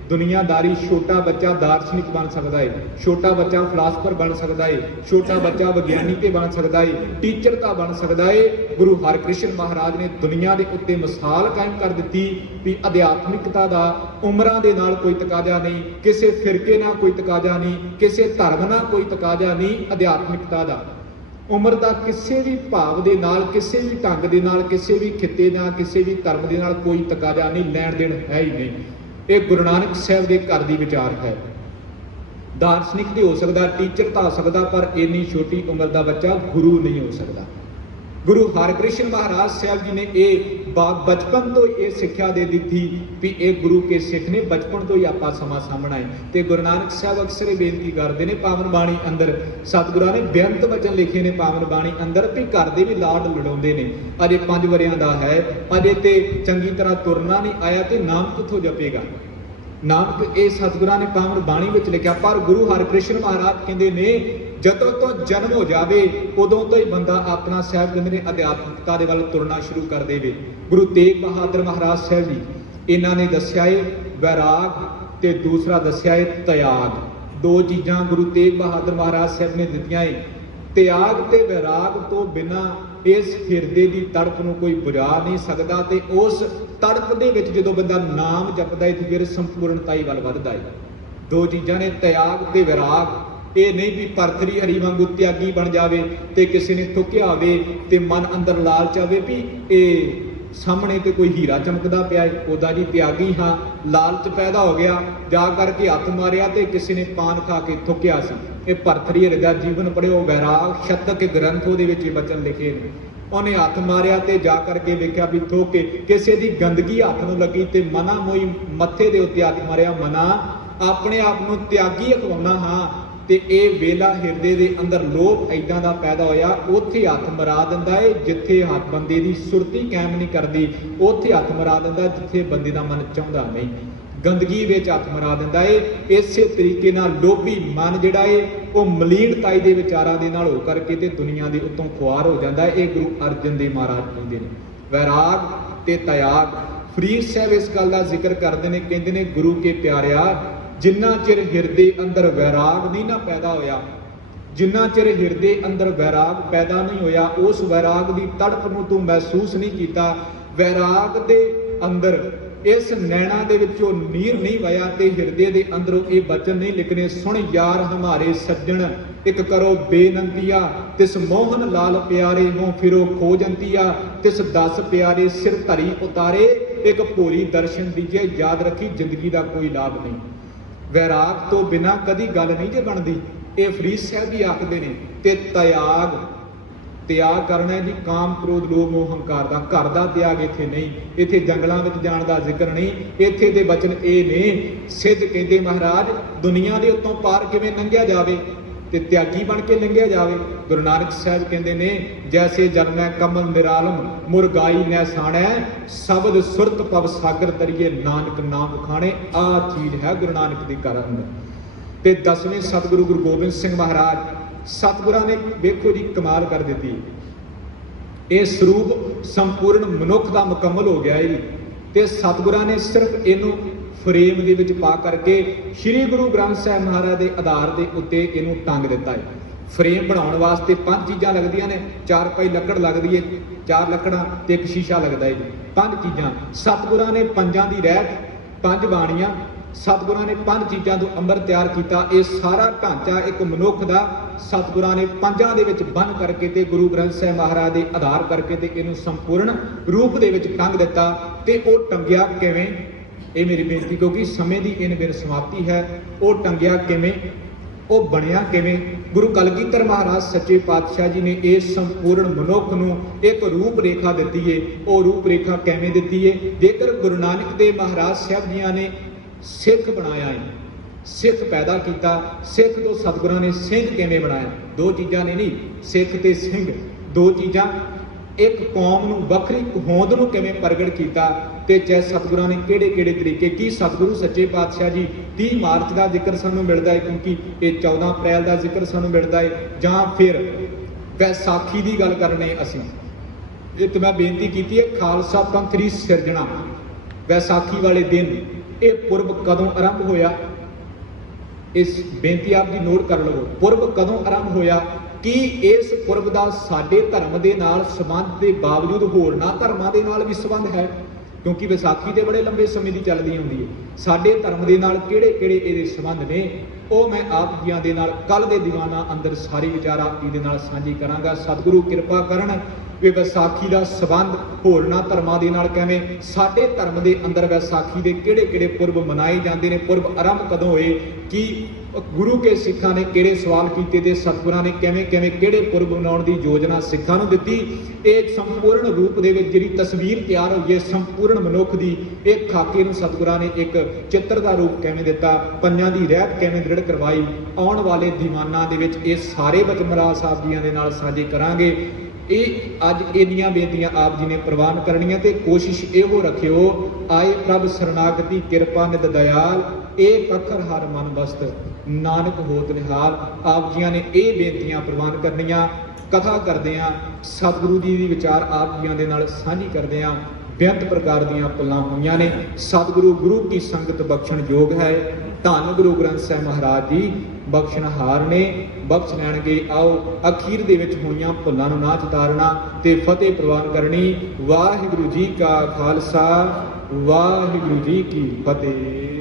ਦੁਨੀਆਦਾਰੀ, ਛੋਟਾ ਬੱਚਾ ਦਾਰਸ਼ਨਿਕ ਬਣ ਸਕਦਾ ਹੈ, ਛੋਟਾ ਬੱਚਾ ਫਿਲਾਸਫਰ ਬਣ ਸਕਦਾ ਹੈ, ਛੋਟਾ ਬੱਚਾ ਵਿਗਿਆਨੀ ਤੇ ਬਣ ਸਕਦਾ ਹੈ, ਟੀਚਰ ਤਾਂ ਬਣ ਸਕਦਾ ਹੈ। ਗੁਰੂ ਹਰਕ੍ਰਿਸ਼ਨ ਮਹਾਰਾਜ ਨੇ ਦੁਨੀਆ ਦੇ ਉੱਤੇ ਮਿਸਾਲ ਕਾਇਮ ਕਰ ਦਿੱਤੀ ਵੀ ਅਧਿਆਤਮਿਕਤਾ ਦਾ ਉਮਰਾਂ ਦੇ ਨਾਲ ਕੋਈ ਤਕਾਜ਼ਾ ਨਹੀਂ, ਕਿਸੇ ਫਿਰਕੇ ਨਾਲ ਕੋਈ ਤਕਾਜ਼ਾ ਨਹੀਂ, ਕਿਸੇ ਧਰਮ ਨਾਲ ਕੋਈ ਤਕਾਜ਼ਾ ਨਹੀਂ। ਅਧਿਆਤਮਿਕਤਾ ਦਾ ਉਮਰ ਦਾ ਕਿਸੇ ਵੀ ਭਾਵ ਦੇ ਨਾਲ, ਕਿਸੇ ਵੀ ਢੰਗ ਦੇ ਨਾਲ, ਕਿਸੇ ਵੀ ਖਿੱਤੇ ਨਾਲ, ਕਿਸੇ ਵੀ ਧਰਮ ਦੇ ਨਾਲ ਕੋਈ ਤਕਾਜ਼ਾ ਨਹੀਂ, ਲੈਣ ਦੇਣ ਹੈ ਹੀ ਨਹੀਂ। ਇਹ ਗੁਰੂ ਨਾਨਕ ਸਾਹਿਬ ਦੇ ਘਰ ਦੀ ਵਿਚਾਰ ਹੈ। ਦਾਰਸ਼ਨਿਕ ਤੇ ਹੋ ਸਕਦਾ, ਟੀਚਰ ਤਾਂ ਹੋ ਸਕਦਾ, ਪਰ ਇੰਨੀ ਛੋਟੀ ਉਮਰ ਦਾ ਬੱਚਾ ਗੁਰੂ ਨਹੀਂ ਹੋ ਸਕਦਾ। ਗੁਰੂ ਹਰਕ੍ਰਿਸ਼ਨ ਮਹਾਰਾਜ ਸਾਹਿਬ ਜੀ ਨੇ ਇਹ ਬਚਪਨ ਤੋਂ ਇਹ ਸਿੱਖਿਆ ਦੇ ਦਿੱਤੀ ਵੀ ਇਹ ਗੁਰੂ ਕੇ ਸਿੱਖ ਨੇ, ਬਚਪਨ ਤੋਂ ਹੀ ਆਪਾਂ ਸਮਾਂ ਸਾਹਮਣਾ ਹੈ। ਤੇ ਗੁਰੂ ਨਾਨਕ ਸਾਹਿਬ ਅਕਸਰ ਇਹ ਬੇਨਤੀ ਕਰਦੇ ਨੇ ਪਾਵਨ ਬਾਣੀ ਅੰਦਰ, ਸਤਿਗੁਰਾਂ ਨੇ ਬੇਅੰਤ ਵਚਨ ਲਿਖੇ ਨੇ ਪਾਵਨ ਬਾਣੀ ਅੰਦਰ ਵੀ ਘਰ ਦੇ ਵੀ ਲਾਡ ਲੜਾਉਂਦੇ ਨੇ। ਅਜੇ 5 ਵਰਿਆਂ ਦਾ ਹੈ, ਅਜੇ ਤੇ ਚੰਗੀ ਤਰ੍ਹਾਂ ਤੁਰਨਾ ਨਹੀਂ ਆਇਆ ਤੇ ਨਾਮ ਕਿੱਥੋਂ ਜਪੇਗਾ। ਨਾਨਕ ਇਹ ਸਤਿਗੁਰਾਂ ਨੇ ਪਾਵਨ ਬਾਣੀ ਵਿੱਚ ਲਿਖਿਆ। ਪਰ ਗੁਰੂ ਹਰਕ੍ਰਿਸ਼ਨ ਮਹਾਰਾਜ ਕਹਿੰਦੇ ਨੇ ਜਦੋਂ ਤੋਂ ਜਨਮ ਹੋ ਜਾਵੇ ਉਦੋਂ ਤੋਂ ਹੀ ਬੰਦਾ ਆਪਣਾ ਸਾਹਿਬ ਕਹਿੰਦੇ ਨੇ ਅਧਿਆਤਮਿਕਤਾ ਦੇ ਵੱਲ ਤੁਰਨਾ ਸ਼ੁਰੂ ਕਰ ਦੇਵੇ। ਗੁਰੂ ਤੇਗ ਬਹਾਦਰ ਮਹਾਰਾਜ ਸਾਹਿਬ ਜੀ ਇਹਨਾਂ ਨੇ ਦੱਸਿਆ ਏ ਵੈਰਾਗ ਤੇ ਦੂਸਰਾ ਦੱਸਿਆ ਏ ਤਿਆਗ। 2 ਚੀਜ਼ਾਂ ਗੁਰੂ ਤੇਗ ਬਹਾਦਰ ਮਹਾਰਾਜ ਸਾਹਿਬ ਨੇ ਦਿੱਤੀਆਂ ਏ। ਤਿਆਗ ਤੇ ਵੈਰਾਗ ਤੋਂ ਬਿਨਾਂ ਇਸ ਹਿਰਦੇ ਦੀ ਤੜਪ ਨੂੰ ਕੋਈ ਬੁਝਾ ਨਹੀਂ ਸਕਦਾ। ਤੇ ਉਸ ਤੜਪ ਦੇ ਵਿੱਚ ਜਦੋਂ ਬੰਦਾ ਨਾਮ ਜਪਦਾ ਹੈ ਤੇ ਫਿਰ ਸੰਪੂਰਨਤਾਈ ਵੱਲ ਵੱਧਦਾ ਹੈ। ਦੋ ਚੀਜ਼ਾਂ ਨੇ, ਤਿਆਗ ਤੇ ਵਿਰਾਗ। ਇਹ ਨਹੀਂ ਵੀ ਭਰਤਰੀ ਹਰੀ ਵਾਂਗੂ ਤਿਆਗੀ ਬਣ ਜਾਵੇ ਤੇ ਕਿਸੇ ਨੇ ਥੁੱਕਿਆ ਹੋਵੇ ਤੇ ਮਨ ਅੰਦਰ ਲਾਲਚ ਆਵੇ ਵੀ ਇਹ ਸਾਹਮਣੇ ਤੇ ਕੋਈ ਹੀਰਾ ਚਮਕਦਾ ਪਿਆ, ਉਹਦਾ ਜੀ ਤਿਆਗੀ ਹਾਂ, ਲਾਲਚ ਪੈਦਾ ਹੋ ਗਿਆ, ਜਾ ਕਰਕੇ ਹੱਥ ਮਾਰਿਆ ਤੇ ਕਿਸੇ ਨੇ ਪਾਨ ਖਾ ਕੇ ਥੁੱਕਿਆ ਸੀ। ਇਹ ਭਰਤਰੀ ਹਰੀ ਦਾ ਜੀਵਨ ਪੜ੍ਹਿਓ, ਵੈਰਾਗ ਸ਼ਤਕ ਗ੍ਰੰਥ ਉਹਦੇ ਵਿੱਚ ਇਹ ਬਚਨ ਲਿਖੇ ਨੇ। ਉਹਨੇ ਹੱਥ ਮਾਰਿਆ ਤੇ ਜਾ ਕਰਕੇ ਵੇਖਿਆ ਵੀ ਥੁੱਕ ਕੇ ਕਿਸੇ ਦੀ ਗੰਦਗੀ ਹੱਥ ਨੂੰ ਲੱਗੀ ਤੇ ਮਨਾ ਮੋਈ ਮੱਥੇ ਦੇ ਉੱਤੇ ਹੱਥ ਮਾਰਿਆ, ਮਨਾ ਆਪਣੇ ਆਪ ਨੂੰ ਤਿਆਗੀ ਅਖਵਾਉਣਾ ਹਾਂ। ਤੇ ਇਹ ਵੇਲਾ ਹਿਰਦੇ ਦੇ ਅੰਦਰ ਲੋਭ ਐਦਾਂ ਦਾ ਪੈਦਾ ਹੋਇਆ, ਉੱਥੇ ਹੱਥ ਮਰਾ ਦਿੰਦਾ ਏ ਜਿੱਥੇ ਹੱਥ ਬੰਦੇ ਦੀ ਸੁਰਤੀ ਕਾਇਮ ਨਹੀਂ ਕਰਦੀ, ਉੱਥੇ ਹੱਥ ਮਰਾ ਦਿੰਦਾ ਜਿੱਥੇ ਬੰਦੇ ਦਾ ਮਨ ਚਾਹੁੰਦਾ ਨਹੀਂ, ਗੰਦਗੀ ਵਿੱਚ ਹੱਥ ਮਰਾ ਦਿੰਦਾ ਏ। ਇਸੇ ਤਰੀਕੇ ਨਾਲ ਲੋਭੀ ਮਨ ਜਿਹੜਾ ਏ ਉਹ ਮਲੀਨਤਾਈ ਦੇ ਵਿਚਾਰਾਂ ਦੇ ਨਾਲ ਹੋ ਕਰਕੇ ਤੇ ਦੁਨੀਆ ਦੇ ਉੱਤੋਂ ਖੁਆਰ ਹੋ ਜਾਂਦਾ। ਇਹ ਗੁਰੂ ਅਰਜਨ ਦੇਵ ਮਹਾਰਾਜ ਕਹਿੰਦੇ ਨੇ ਵੈਰਾਗ ਤੇ ਤਿਆਗ। ਫਰੀਦ ਸਾਹਿਬ ਇਸ ਗੱਲ ਦਾ ਜ਼ਿਕਰ ਕਰਦੇ ਨੇ, ਕਹਿੰਦੇ ਨੇ ਗੁਰੂ ਕੇ ਪਿਆਰਿਆ, ਜਿੰਨਾ ਚਿਰ ਹਿਰਦੇ ਅੰਦਰ ਵੈਰਾਗ ਨਹੀਂ ਨਾ ਪੈਦਾ ਹੋਇਆ, ਜਿੰਨਾ ਚਿਰ ਹਿਰਦੇ ਅੰਦਰ ਵੈਰਾਗ ਪੈਦਾ ਨਹੀਂ ਹੋਇਆ, ਉਸ ਵੈਰਾਗ ਦੀ ਤੜਪ ਨੂੰ ਤੂੰ ਮਹਿਸੂਸ ਨਹੀਂ ਕੀਤਾ, ਵੈਰਾਗ ਦੇ ਅੰਦਰ ਇਸ ਨੈਣਾ ਦੇ ਵਿੱਚੋਂ ਨੀਰ ਨਹੀਂ ਵਇਆ ਤੇ ਹਿਰਦੇ ਦੇ ਅੰਦਰੋਂ ਇਹ ਬਚਨ ਨਹੀਂ ਲਿਖਣੇ, ਸੁਣ ਯਾਰ ਹਮਾਰੇ ਸੱਜਣ ਇੱਕ ਕਰੋ ਬੇਨੰਤੀਆ, ਤਿਸ ਮੋਹਨ ਲਾਲ ਪਿਆਰੇ ਹੋ ਫਿਰੋ ਖੋਜੰਤੀਆ, ਤਿਸ 10 ਪਿਆਰੇ ਸਿਰ ਧਰੀ ਉਤਾਰੇ, ਇੱਕ ਭੋਰੀ ਦਰਸ਼ਨ ਦੀਜੇ, ਯਾਦ ਰੱਖੀ ਜ਼ਿੰਦਗੀ ਦਾ ਕੋਈ ਲਾਭ ਨਹੀਂ। ਵੈਰਾਗ ਤੋਂ ਬਿਨਾਂ ਕਦੀ ਗੱਲ ਨਹੀਂ ਜੇ ਬਣਦੀ, ਇਹ ਫਰੀਦ ਸਾਹਿਬ ਵੀ ਆਖਦੇ ਨੇ। ਤੇ ਤਿਆਗ, ਤਿਆਗ ਕਰਨਾ ਜੀ ਕਾਮ ਕ੍ਰੋਧ ਲੋਭ ਮੋਹ ਹੰਕਾਰ ਦਾ। ਘਰ ਦਾ ਤਿਆਗ ਇੱਥੇ ਨਹੀਂ, ਇੱਥੇ ਜੰਗਲਾਂ ਵਿੱਚ ਜਾਣ ਦਾ ਜ਼ਿਕਰ ਨਹੀਂ, ਇੱਥੇ ਦੇ ਬਚਨ ਇਹ ਨੇ। ਸਿੱਧ ਕਹਿੰਦੇ ਮਹਾਰਾਜ ਦੁਨੀਆ ਦੇ ਉੱਤੋਂ ਪਾਰ ਕਿਵੇਂ ਲੰਘਿਆ ਜਾਵੇ ਤੇ ਤਿਆਗੀ ਬਣ ਕੇ ਲੰਘਿਆ ਜਾਵੇ। ਗੁਰੂ ਨਾਨਕ ਸਾਹਿਬ ਕਹਿੰਦੇ ਨੇ ਜੈਸੇ ਜਨਮੈ ਕਮਲ ਨਿਰਾਲਮ ਮੁਰਗਾਈ ਨੈ ਸਾਣੈ, ਸ਼ਬਦ ਸੁਰਤ ਪਵ ਸਾਗਰ ਤਰੀਏ ਨਾਨਕ ਨਾਮ ਖਾਣੇ। ਆਹ ਚੀਜ਼ ਹੈ ਗੁਰੂ ਨਾਨਕ ਦੀ ਘਰ ਅੰਦਰ। ਤੇ 10ਵੇਂ ਸਤਿਗੁਰੂ ਗੁਰੂ ਗੋਬਿੰਦ ਸਿੰਘ ਮਹਾਰਾਜ, ਸਤਿਗੁਰਾਂ ਨੇ ਵੇਖੋ ਜੀ ਕਮਾਲ ਕਰ ਦਿੱਤੀ। ਇਹ ਸਰੂਪ ਸੰਪੂਰਨ ਮਨੁੱਖ ਦਾ ਮੁਕੰਮਲ ਹੋ ਗਿਆ ਜੀ। ਤੇ ਸਤਿਗੁਰਾਂ ਨੇ ਸਿਰਫ ਇਹਨੂੰ ਫਰੇਮ ਦੇ ਵਿੱਚ ਪਾ ਕਰਕੇ ਸ੍ਰੀ ਗੁਰੂ ਗ੍ਰੰਥ ਸਾਹਿਬ ਮਹਾਰਾਜ ਦੇ ਆਧਾਰ ਦੇ ਉੱਤੇ ਇਹਨੂੰ ਟੰਗ ਦਿੱਤਾ ਹੈ। ਫਰੇਮ ਬਣਾਉਣ ਵਾਸਤੇ 5 ਚੀਜ਼ਾਂ ਲੱਗਦੀਆਂ ਨੇ, 4 ਪਈ ਲੱਕੜ ਲੱਗਦੀ ਹੈ, 4 ਲੱਕੜਾਂ ਤੇ ਇੱਕ ਸ਼ੀਸ਼ਾ ਲੱਗਦਾ ਹੈ ਜੀ। 5 ਚੀਜ਼ਾਂ ਸਤਿਗੁਰਾਂ ਨੇ, 5 ਦੀ ਰਹਿਤ, 5 ਬਾਣੀਆਂ, ਸਤਿਗੁਰਾਂ ਨੇ 5 ਚੀਜ਼ਾਂ ਤੋਂ ਅੰਮ੍ਰਿਤ ਤਿਆਰ ਕੀਤਾ। ਇਹ ਸਾਰਾ ਢਾਂਚਾ ਇੱਕ ਮਨੁੱਖ ਦਾ ਸਤਿਗੁਰਾਂ ਨੇ 5 ਦੇ ਵਿੱਚ ਬੰਨ ਕਰਕੇ ਤੇ ਗੁਰੂ ਗ੍ਰੰਥ ਸਾਹਿਬ ਮਹਾਰਾਜ ਦੇ ਆਧਾਰ ਕਰਕੇ ਤੇ ਇਹਨੂੰ ਸੰਪੂਰਨ ਰੂਪ ਦੇ ਵਿੱਚ ਟੰਗ ਦਿੱਤਾ। ਤੇ ਉਹ ਟੰਗਿਆ ਕਿਵੇਂ, ਇਹ ਮੇਰੀ ਬੇਨਤੀ, ਕਿਉਂਕਿ ਸਮੇਂ ਦੀ ਇਨ ਬਿਨ ਸਮਾਪਤੀ ਹੈ। ਉਹ ਟੰਗਿਆ ਕਿਵੇਂ, ਉਹ ਬਣਿਆ ਕਿਵੇਂ? ਗੁਰੂ ਕਲਗੀਧਰ ਮਹਾਰਾਜ ਸੱਚੇ ਪਾਤਸ਼ਾਹ ਜੀ ਨੇ ਇਸ ਸੰਪੂਰਨ ਮਨੁੱਖ ਨੂੰ ਇੱਕ ਰੂਪ ਰੇਖਾ ਦਿੱਤੀ ਏ। ਉਹ ਰੂਪ ਰੇਖਾ ਕਿਵੇਂ ਦਿੱਤੀ ਏ? ਜੇਕਰ ਗੁਰੂ ਨਾਨਕ ਦੇਵ ਮਹਾਰਾਜ ਸਾਹਿਬ ਜੀਆਂ ਨੇ ਸਿੱਖ ਬਣਾਇਆ ਏ, ਸਿੱਖ ਪੈਦਾ ਕੀਤਾ, ਸਿੱਖ ਤੋਂ ਸਤਿਗੁਰਾਂ ਨੇ ਸਿੰਘ ਕਿਵੇਂ ਬਣਾਇਆ? 2 ਚੀਜ਼ਾਂ ਨੇ ਨਹੀਂ, ਸਿੱਖ ਤੇ ਸਿੰਘ 2 ਚੀਜ਼ਾਂ। ਇੱਕ ਕੌਮ ਨੂੰ ਵੱਖਰੀ ਹੋਂਦ ਨੂੰ ਕਿਵੇਂ ਪ੍ਰਗਟ ਕੀਤਾ ਤੇ ਚਾਹੇ ਸਤਿਗੁਰਾਂ ਨੇ ਕਿਹੜੇ ਕਿਹੜੇ ਤਰੀਕੇ ਕੀ। ਸਤਿਗੁਰੂ ਸੱਚੇ ਪਾਤਸ਼ਾਹ ਜੀ 30 ਮਾਰਚ ਦਾ ਜ਼ਿਕਰ ਸਾਨੂੰ ਮਿਲਦਾ ਹੈ, ਕਿਉਂਕਿ ਇਹ 14 ਅਪ੍ਰੈਲ ਦਾ ਜ਼ਿਕਰ ਸਾਨੂੰ ਮਿਲਦਾ ਹੈ। ਜਾਂ ਫਿਰ ਵੈਸਾਖੀ ਦੀ ਗੱਲ ਕਰਨੇ ਅਸੀਂ, ਇਹ ਤੇ ਮੈਂ ਬੇਨਤੀ ਕੀਤੀ ਹੈ ਖਾਲਸਾ ਪੰਥ ਦੀ ਸਿਰਜਣਾ ਵੈਸਾਖੀ ਵਾਲੇ ਦਿਨ। ਇਹ ਪੁਰਬ ਕਦੋਂ ਆਰੰਭ ਹੋਇਆ? ਇਸ ਬੇਨਤੀ ਆਪ ਜੀ ਨੋਟ ਕਰ ਲਵੋ। ਪੁਰਬ ਕਦੋਂ ਆਰੰਭ ਹੋਇਆ? ਕੀ ਇਸ ਪੁਰਬ ਦਾ ਸਾਡੇ ਧਰਮ ਦੇ ਨਾਲ ਸੰਬੰਧ ਦੇ ਬਾਵਜੂਦ ਹੋਰਨਾਂ ਧਰਮਾਂ ਦੇ ਨਾਲ ਵੀ ਸੰਬੰਧ ਹੈ? ਕਿਉਂਕਿ ਵਿਸਾਖੀ ਦੇ ਬੜੇ ਲੰਬੇ ਸਮੇਂ ਦੀ ਚੱਲਦੀ ਹੁੰਦੀ ਹੈ। ਸਾਡੇ ਧਰਮ ਦੇ ਨਾਲ ਕਿਹੜੇ ਕਿਹੜੇ ਇਹਦੇ ਸੰਬੰਧ ਨੇ, ਉਹ ਮੈਂ ਆਪ ਜੀਆਂ ਦੇ ਨਾਲ ਕੱਲ ਦੇ ਦੀਵਾਨਾਂ ਅੰਦਰ ਸਾਰੇ ਵਿਚਾਰ ਆਪ ਜੀ ਦੇ ਨਾਲ ਸਾਂਝੀ ਕਰਾਂਗਾ। ਸਤਿਗੁਰੂ ਕਿਰਪਾ ਕਰਨ ਕਿ ਵਿਸਾਖੀ ਦਾ ਸੰਬੰਧ ਹੋਰਨਾਂ ਧਰਮਾਂ ਦੇ ਨਾਲ ਕਿਵੇਂ, ਸਾਡੇ ਧਰਮ ਦੇ ਅੰਦਰ ਵਿਸਾਖੀ ਦੇ ਕਿਹੜੇ ਕਿਹੜੇ ਪੁਰਬ ਮਨਾਏ ਜਾਂਦੇ ਨੇ, ਪੁਰਬ ਆਰੰਭ ਕਦੋਂ ਹੋਏ, ਕੀ ਗੁਰੂ ਕੇ ਸਿੱਖਾਂ ਨੇ ਕਿਹੜੇ ਸਵਾਲ ਕੀਤੇ ਤੇ ਸਤਿਗੁਰਾਂ ਨੇ ਕਿਵੇਂ ਕਿਵੇਂ ਕਿਹੜੇ ਪੁਰਬ ਮਨਾਉਣ ਦੀ ਯੋਜਨਾ ਸਿੱਖਾਂ ਨੂੰ ਦਿੱਤੀ। ਇਹ ਸੰਪੂਰਨ ਰੂਪ ਦੇ ਵਿੱਚ ਜਿਹੜੀ ਤਸਵੀਰ ਤਿਆਰ ਹੋਈ ਹੈ ਸੰਪੂਰਨ ਮਨੁੱਖ ਦੀ, ਇਹ ਖਾਕੇ ਨੂੰ ਸਤਿਗੁਰਾਂ ਨੇ ਇੱਕ ਚਿੱਤਰ ਦਾ ਰੂਪ ਕਿਵੇਂ ਦਿੱਤਾ, ਪੰਜਾਂ ਦੀ ਰਹਿਤ ਕਿਵੇਂ ਦ੍ਰਿੜ ਕਰਵਾਈ। ਆਉਣ ਵਾਲੇ ਦੀਵਾਨਾਂ ਦੇ ਵਿੱਚ ਇਹ ਸਾਰੇ ਬਚਮਰਾ ਸਾਹਿਬ ਜੀਆਂ ਦੇ ਨਾਲ ਸਾਂਝੇ ਕਰਾਂਗੇ। ਇਹ ਅੱਜ ਇੰਨੀਆਂ ਬੇਨਤੀਆਂ ਆਪ ਜੀ ਨੇ ਪ੍ਰਵਾਨ ਕਰਨੀਆਂ ਤੇ ਕੋਸ਼ਿਸ਼ ਇਹੋ ਰੱਖਿਓ, ਆਏ ਪ੍ਰਭ ਸਰਨਾਗਤੀ ਕਿਰਪਾ ਨਿਤ ਦਇਆਲ, ਇਹ ਪੱਖਰ ਹਰ ਮਨ ਬਸਤ ਨਾਨਕ ਹੋਤ ਨਿਹਾਲ। ਆਪ ਜੀਆਂ ਨੇ ਇਹ ਬੇਨਤੀਆਂ ਪ੍ਰਵਾਨ ਕਰਨੀਆਂ। ਕਥਾ ਕਰਦੇ ਆਂ, ਸਤਿਗੁਰੂ ਜੀ ਦੀ ਵਿਚਾਰ ਆਪ ਜੀਆਂ ਦੇ ਨਾਲ ਸਾਂਝੀ ਕਰਦੇ ਆਂ। ਬੇਅੰਤ ਪ੍ਰਕਾਰ ਦੀਆਂ ਭੁੱਲਾਂ ਹੋਈਆਂ ਨੇ। ਸਤਿਗੁਰੂ ਗੁਰੂ ਕੀ ਸੰਗਤ ਬਖਸ਼ਣ ਯੋਗ ਹੈ। ਧੰਨ ਗੁਰੂ ਗ੍ਰੰਥ ਸਾਹਿਬ ਮਹਾਰਾਜ ਜੀ ਬਖਸ਼ਣਹਾਰ ਨੇ, ਬਖਸ਼ ਲੈਣਗੇ। ਆਓ ਅਖੀਰ ਦੇ ਵਿੱਚ ਹੋਈਆਂ ਭੁੱਲਾਂ ਨੂੰ ਨਾ ਚਿਤਾਰਨਾ ਤੇ ਫਤਿਹ ਪ੍ਰਵਾਨ ਕਰਨੀ। ਵਾਹਿਗੁਰੂ ਜੀ ਕਾ ਖਾਲਸਾ, ਵਾਹਿਗੁਰੂ ਜੀ ਕੀ ਫਤਿਹ।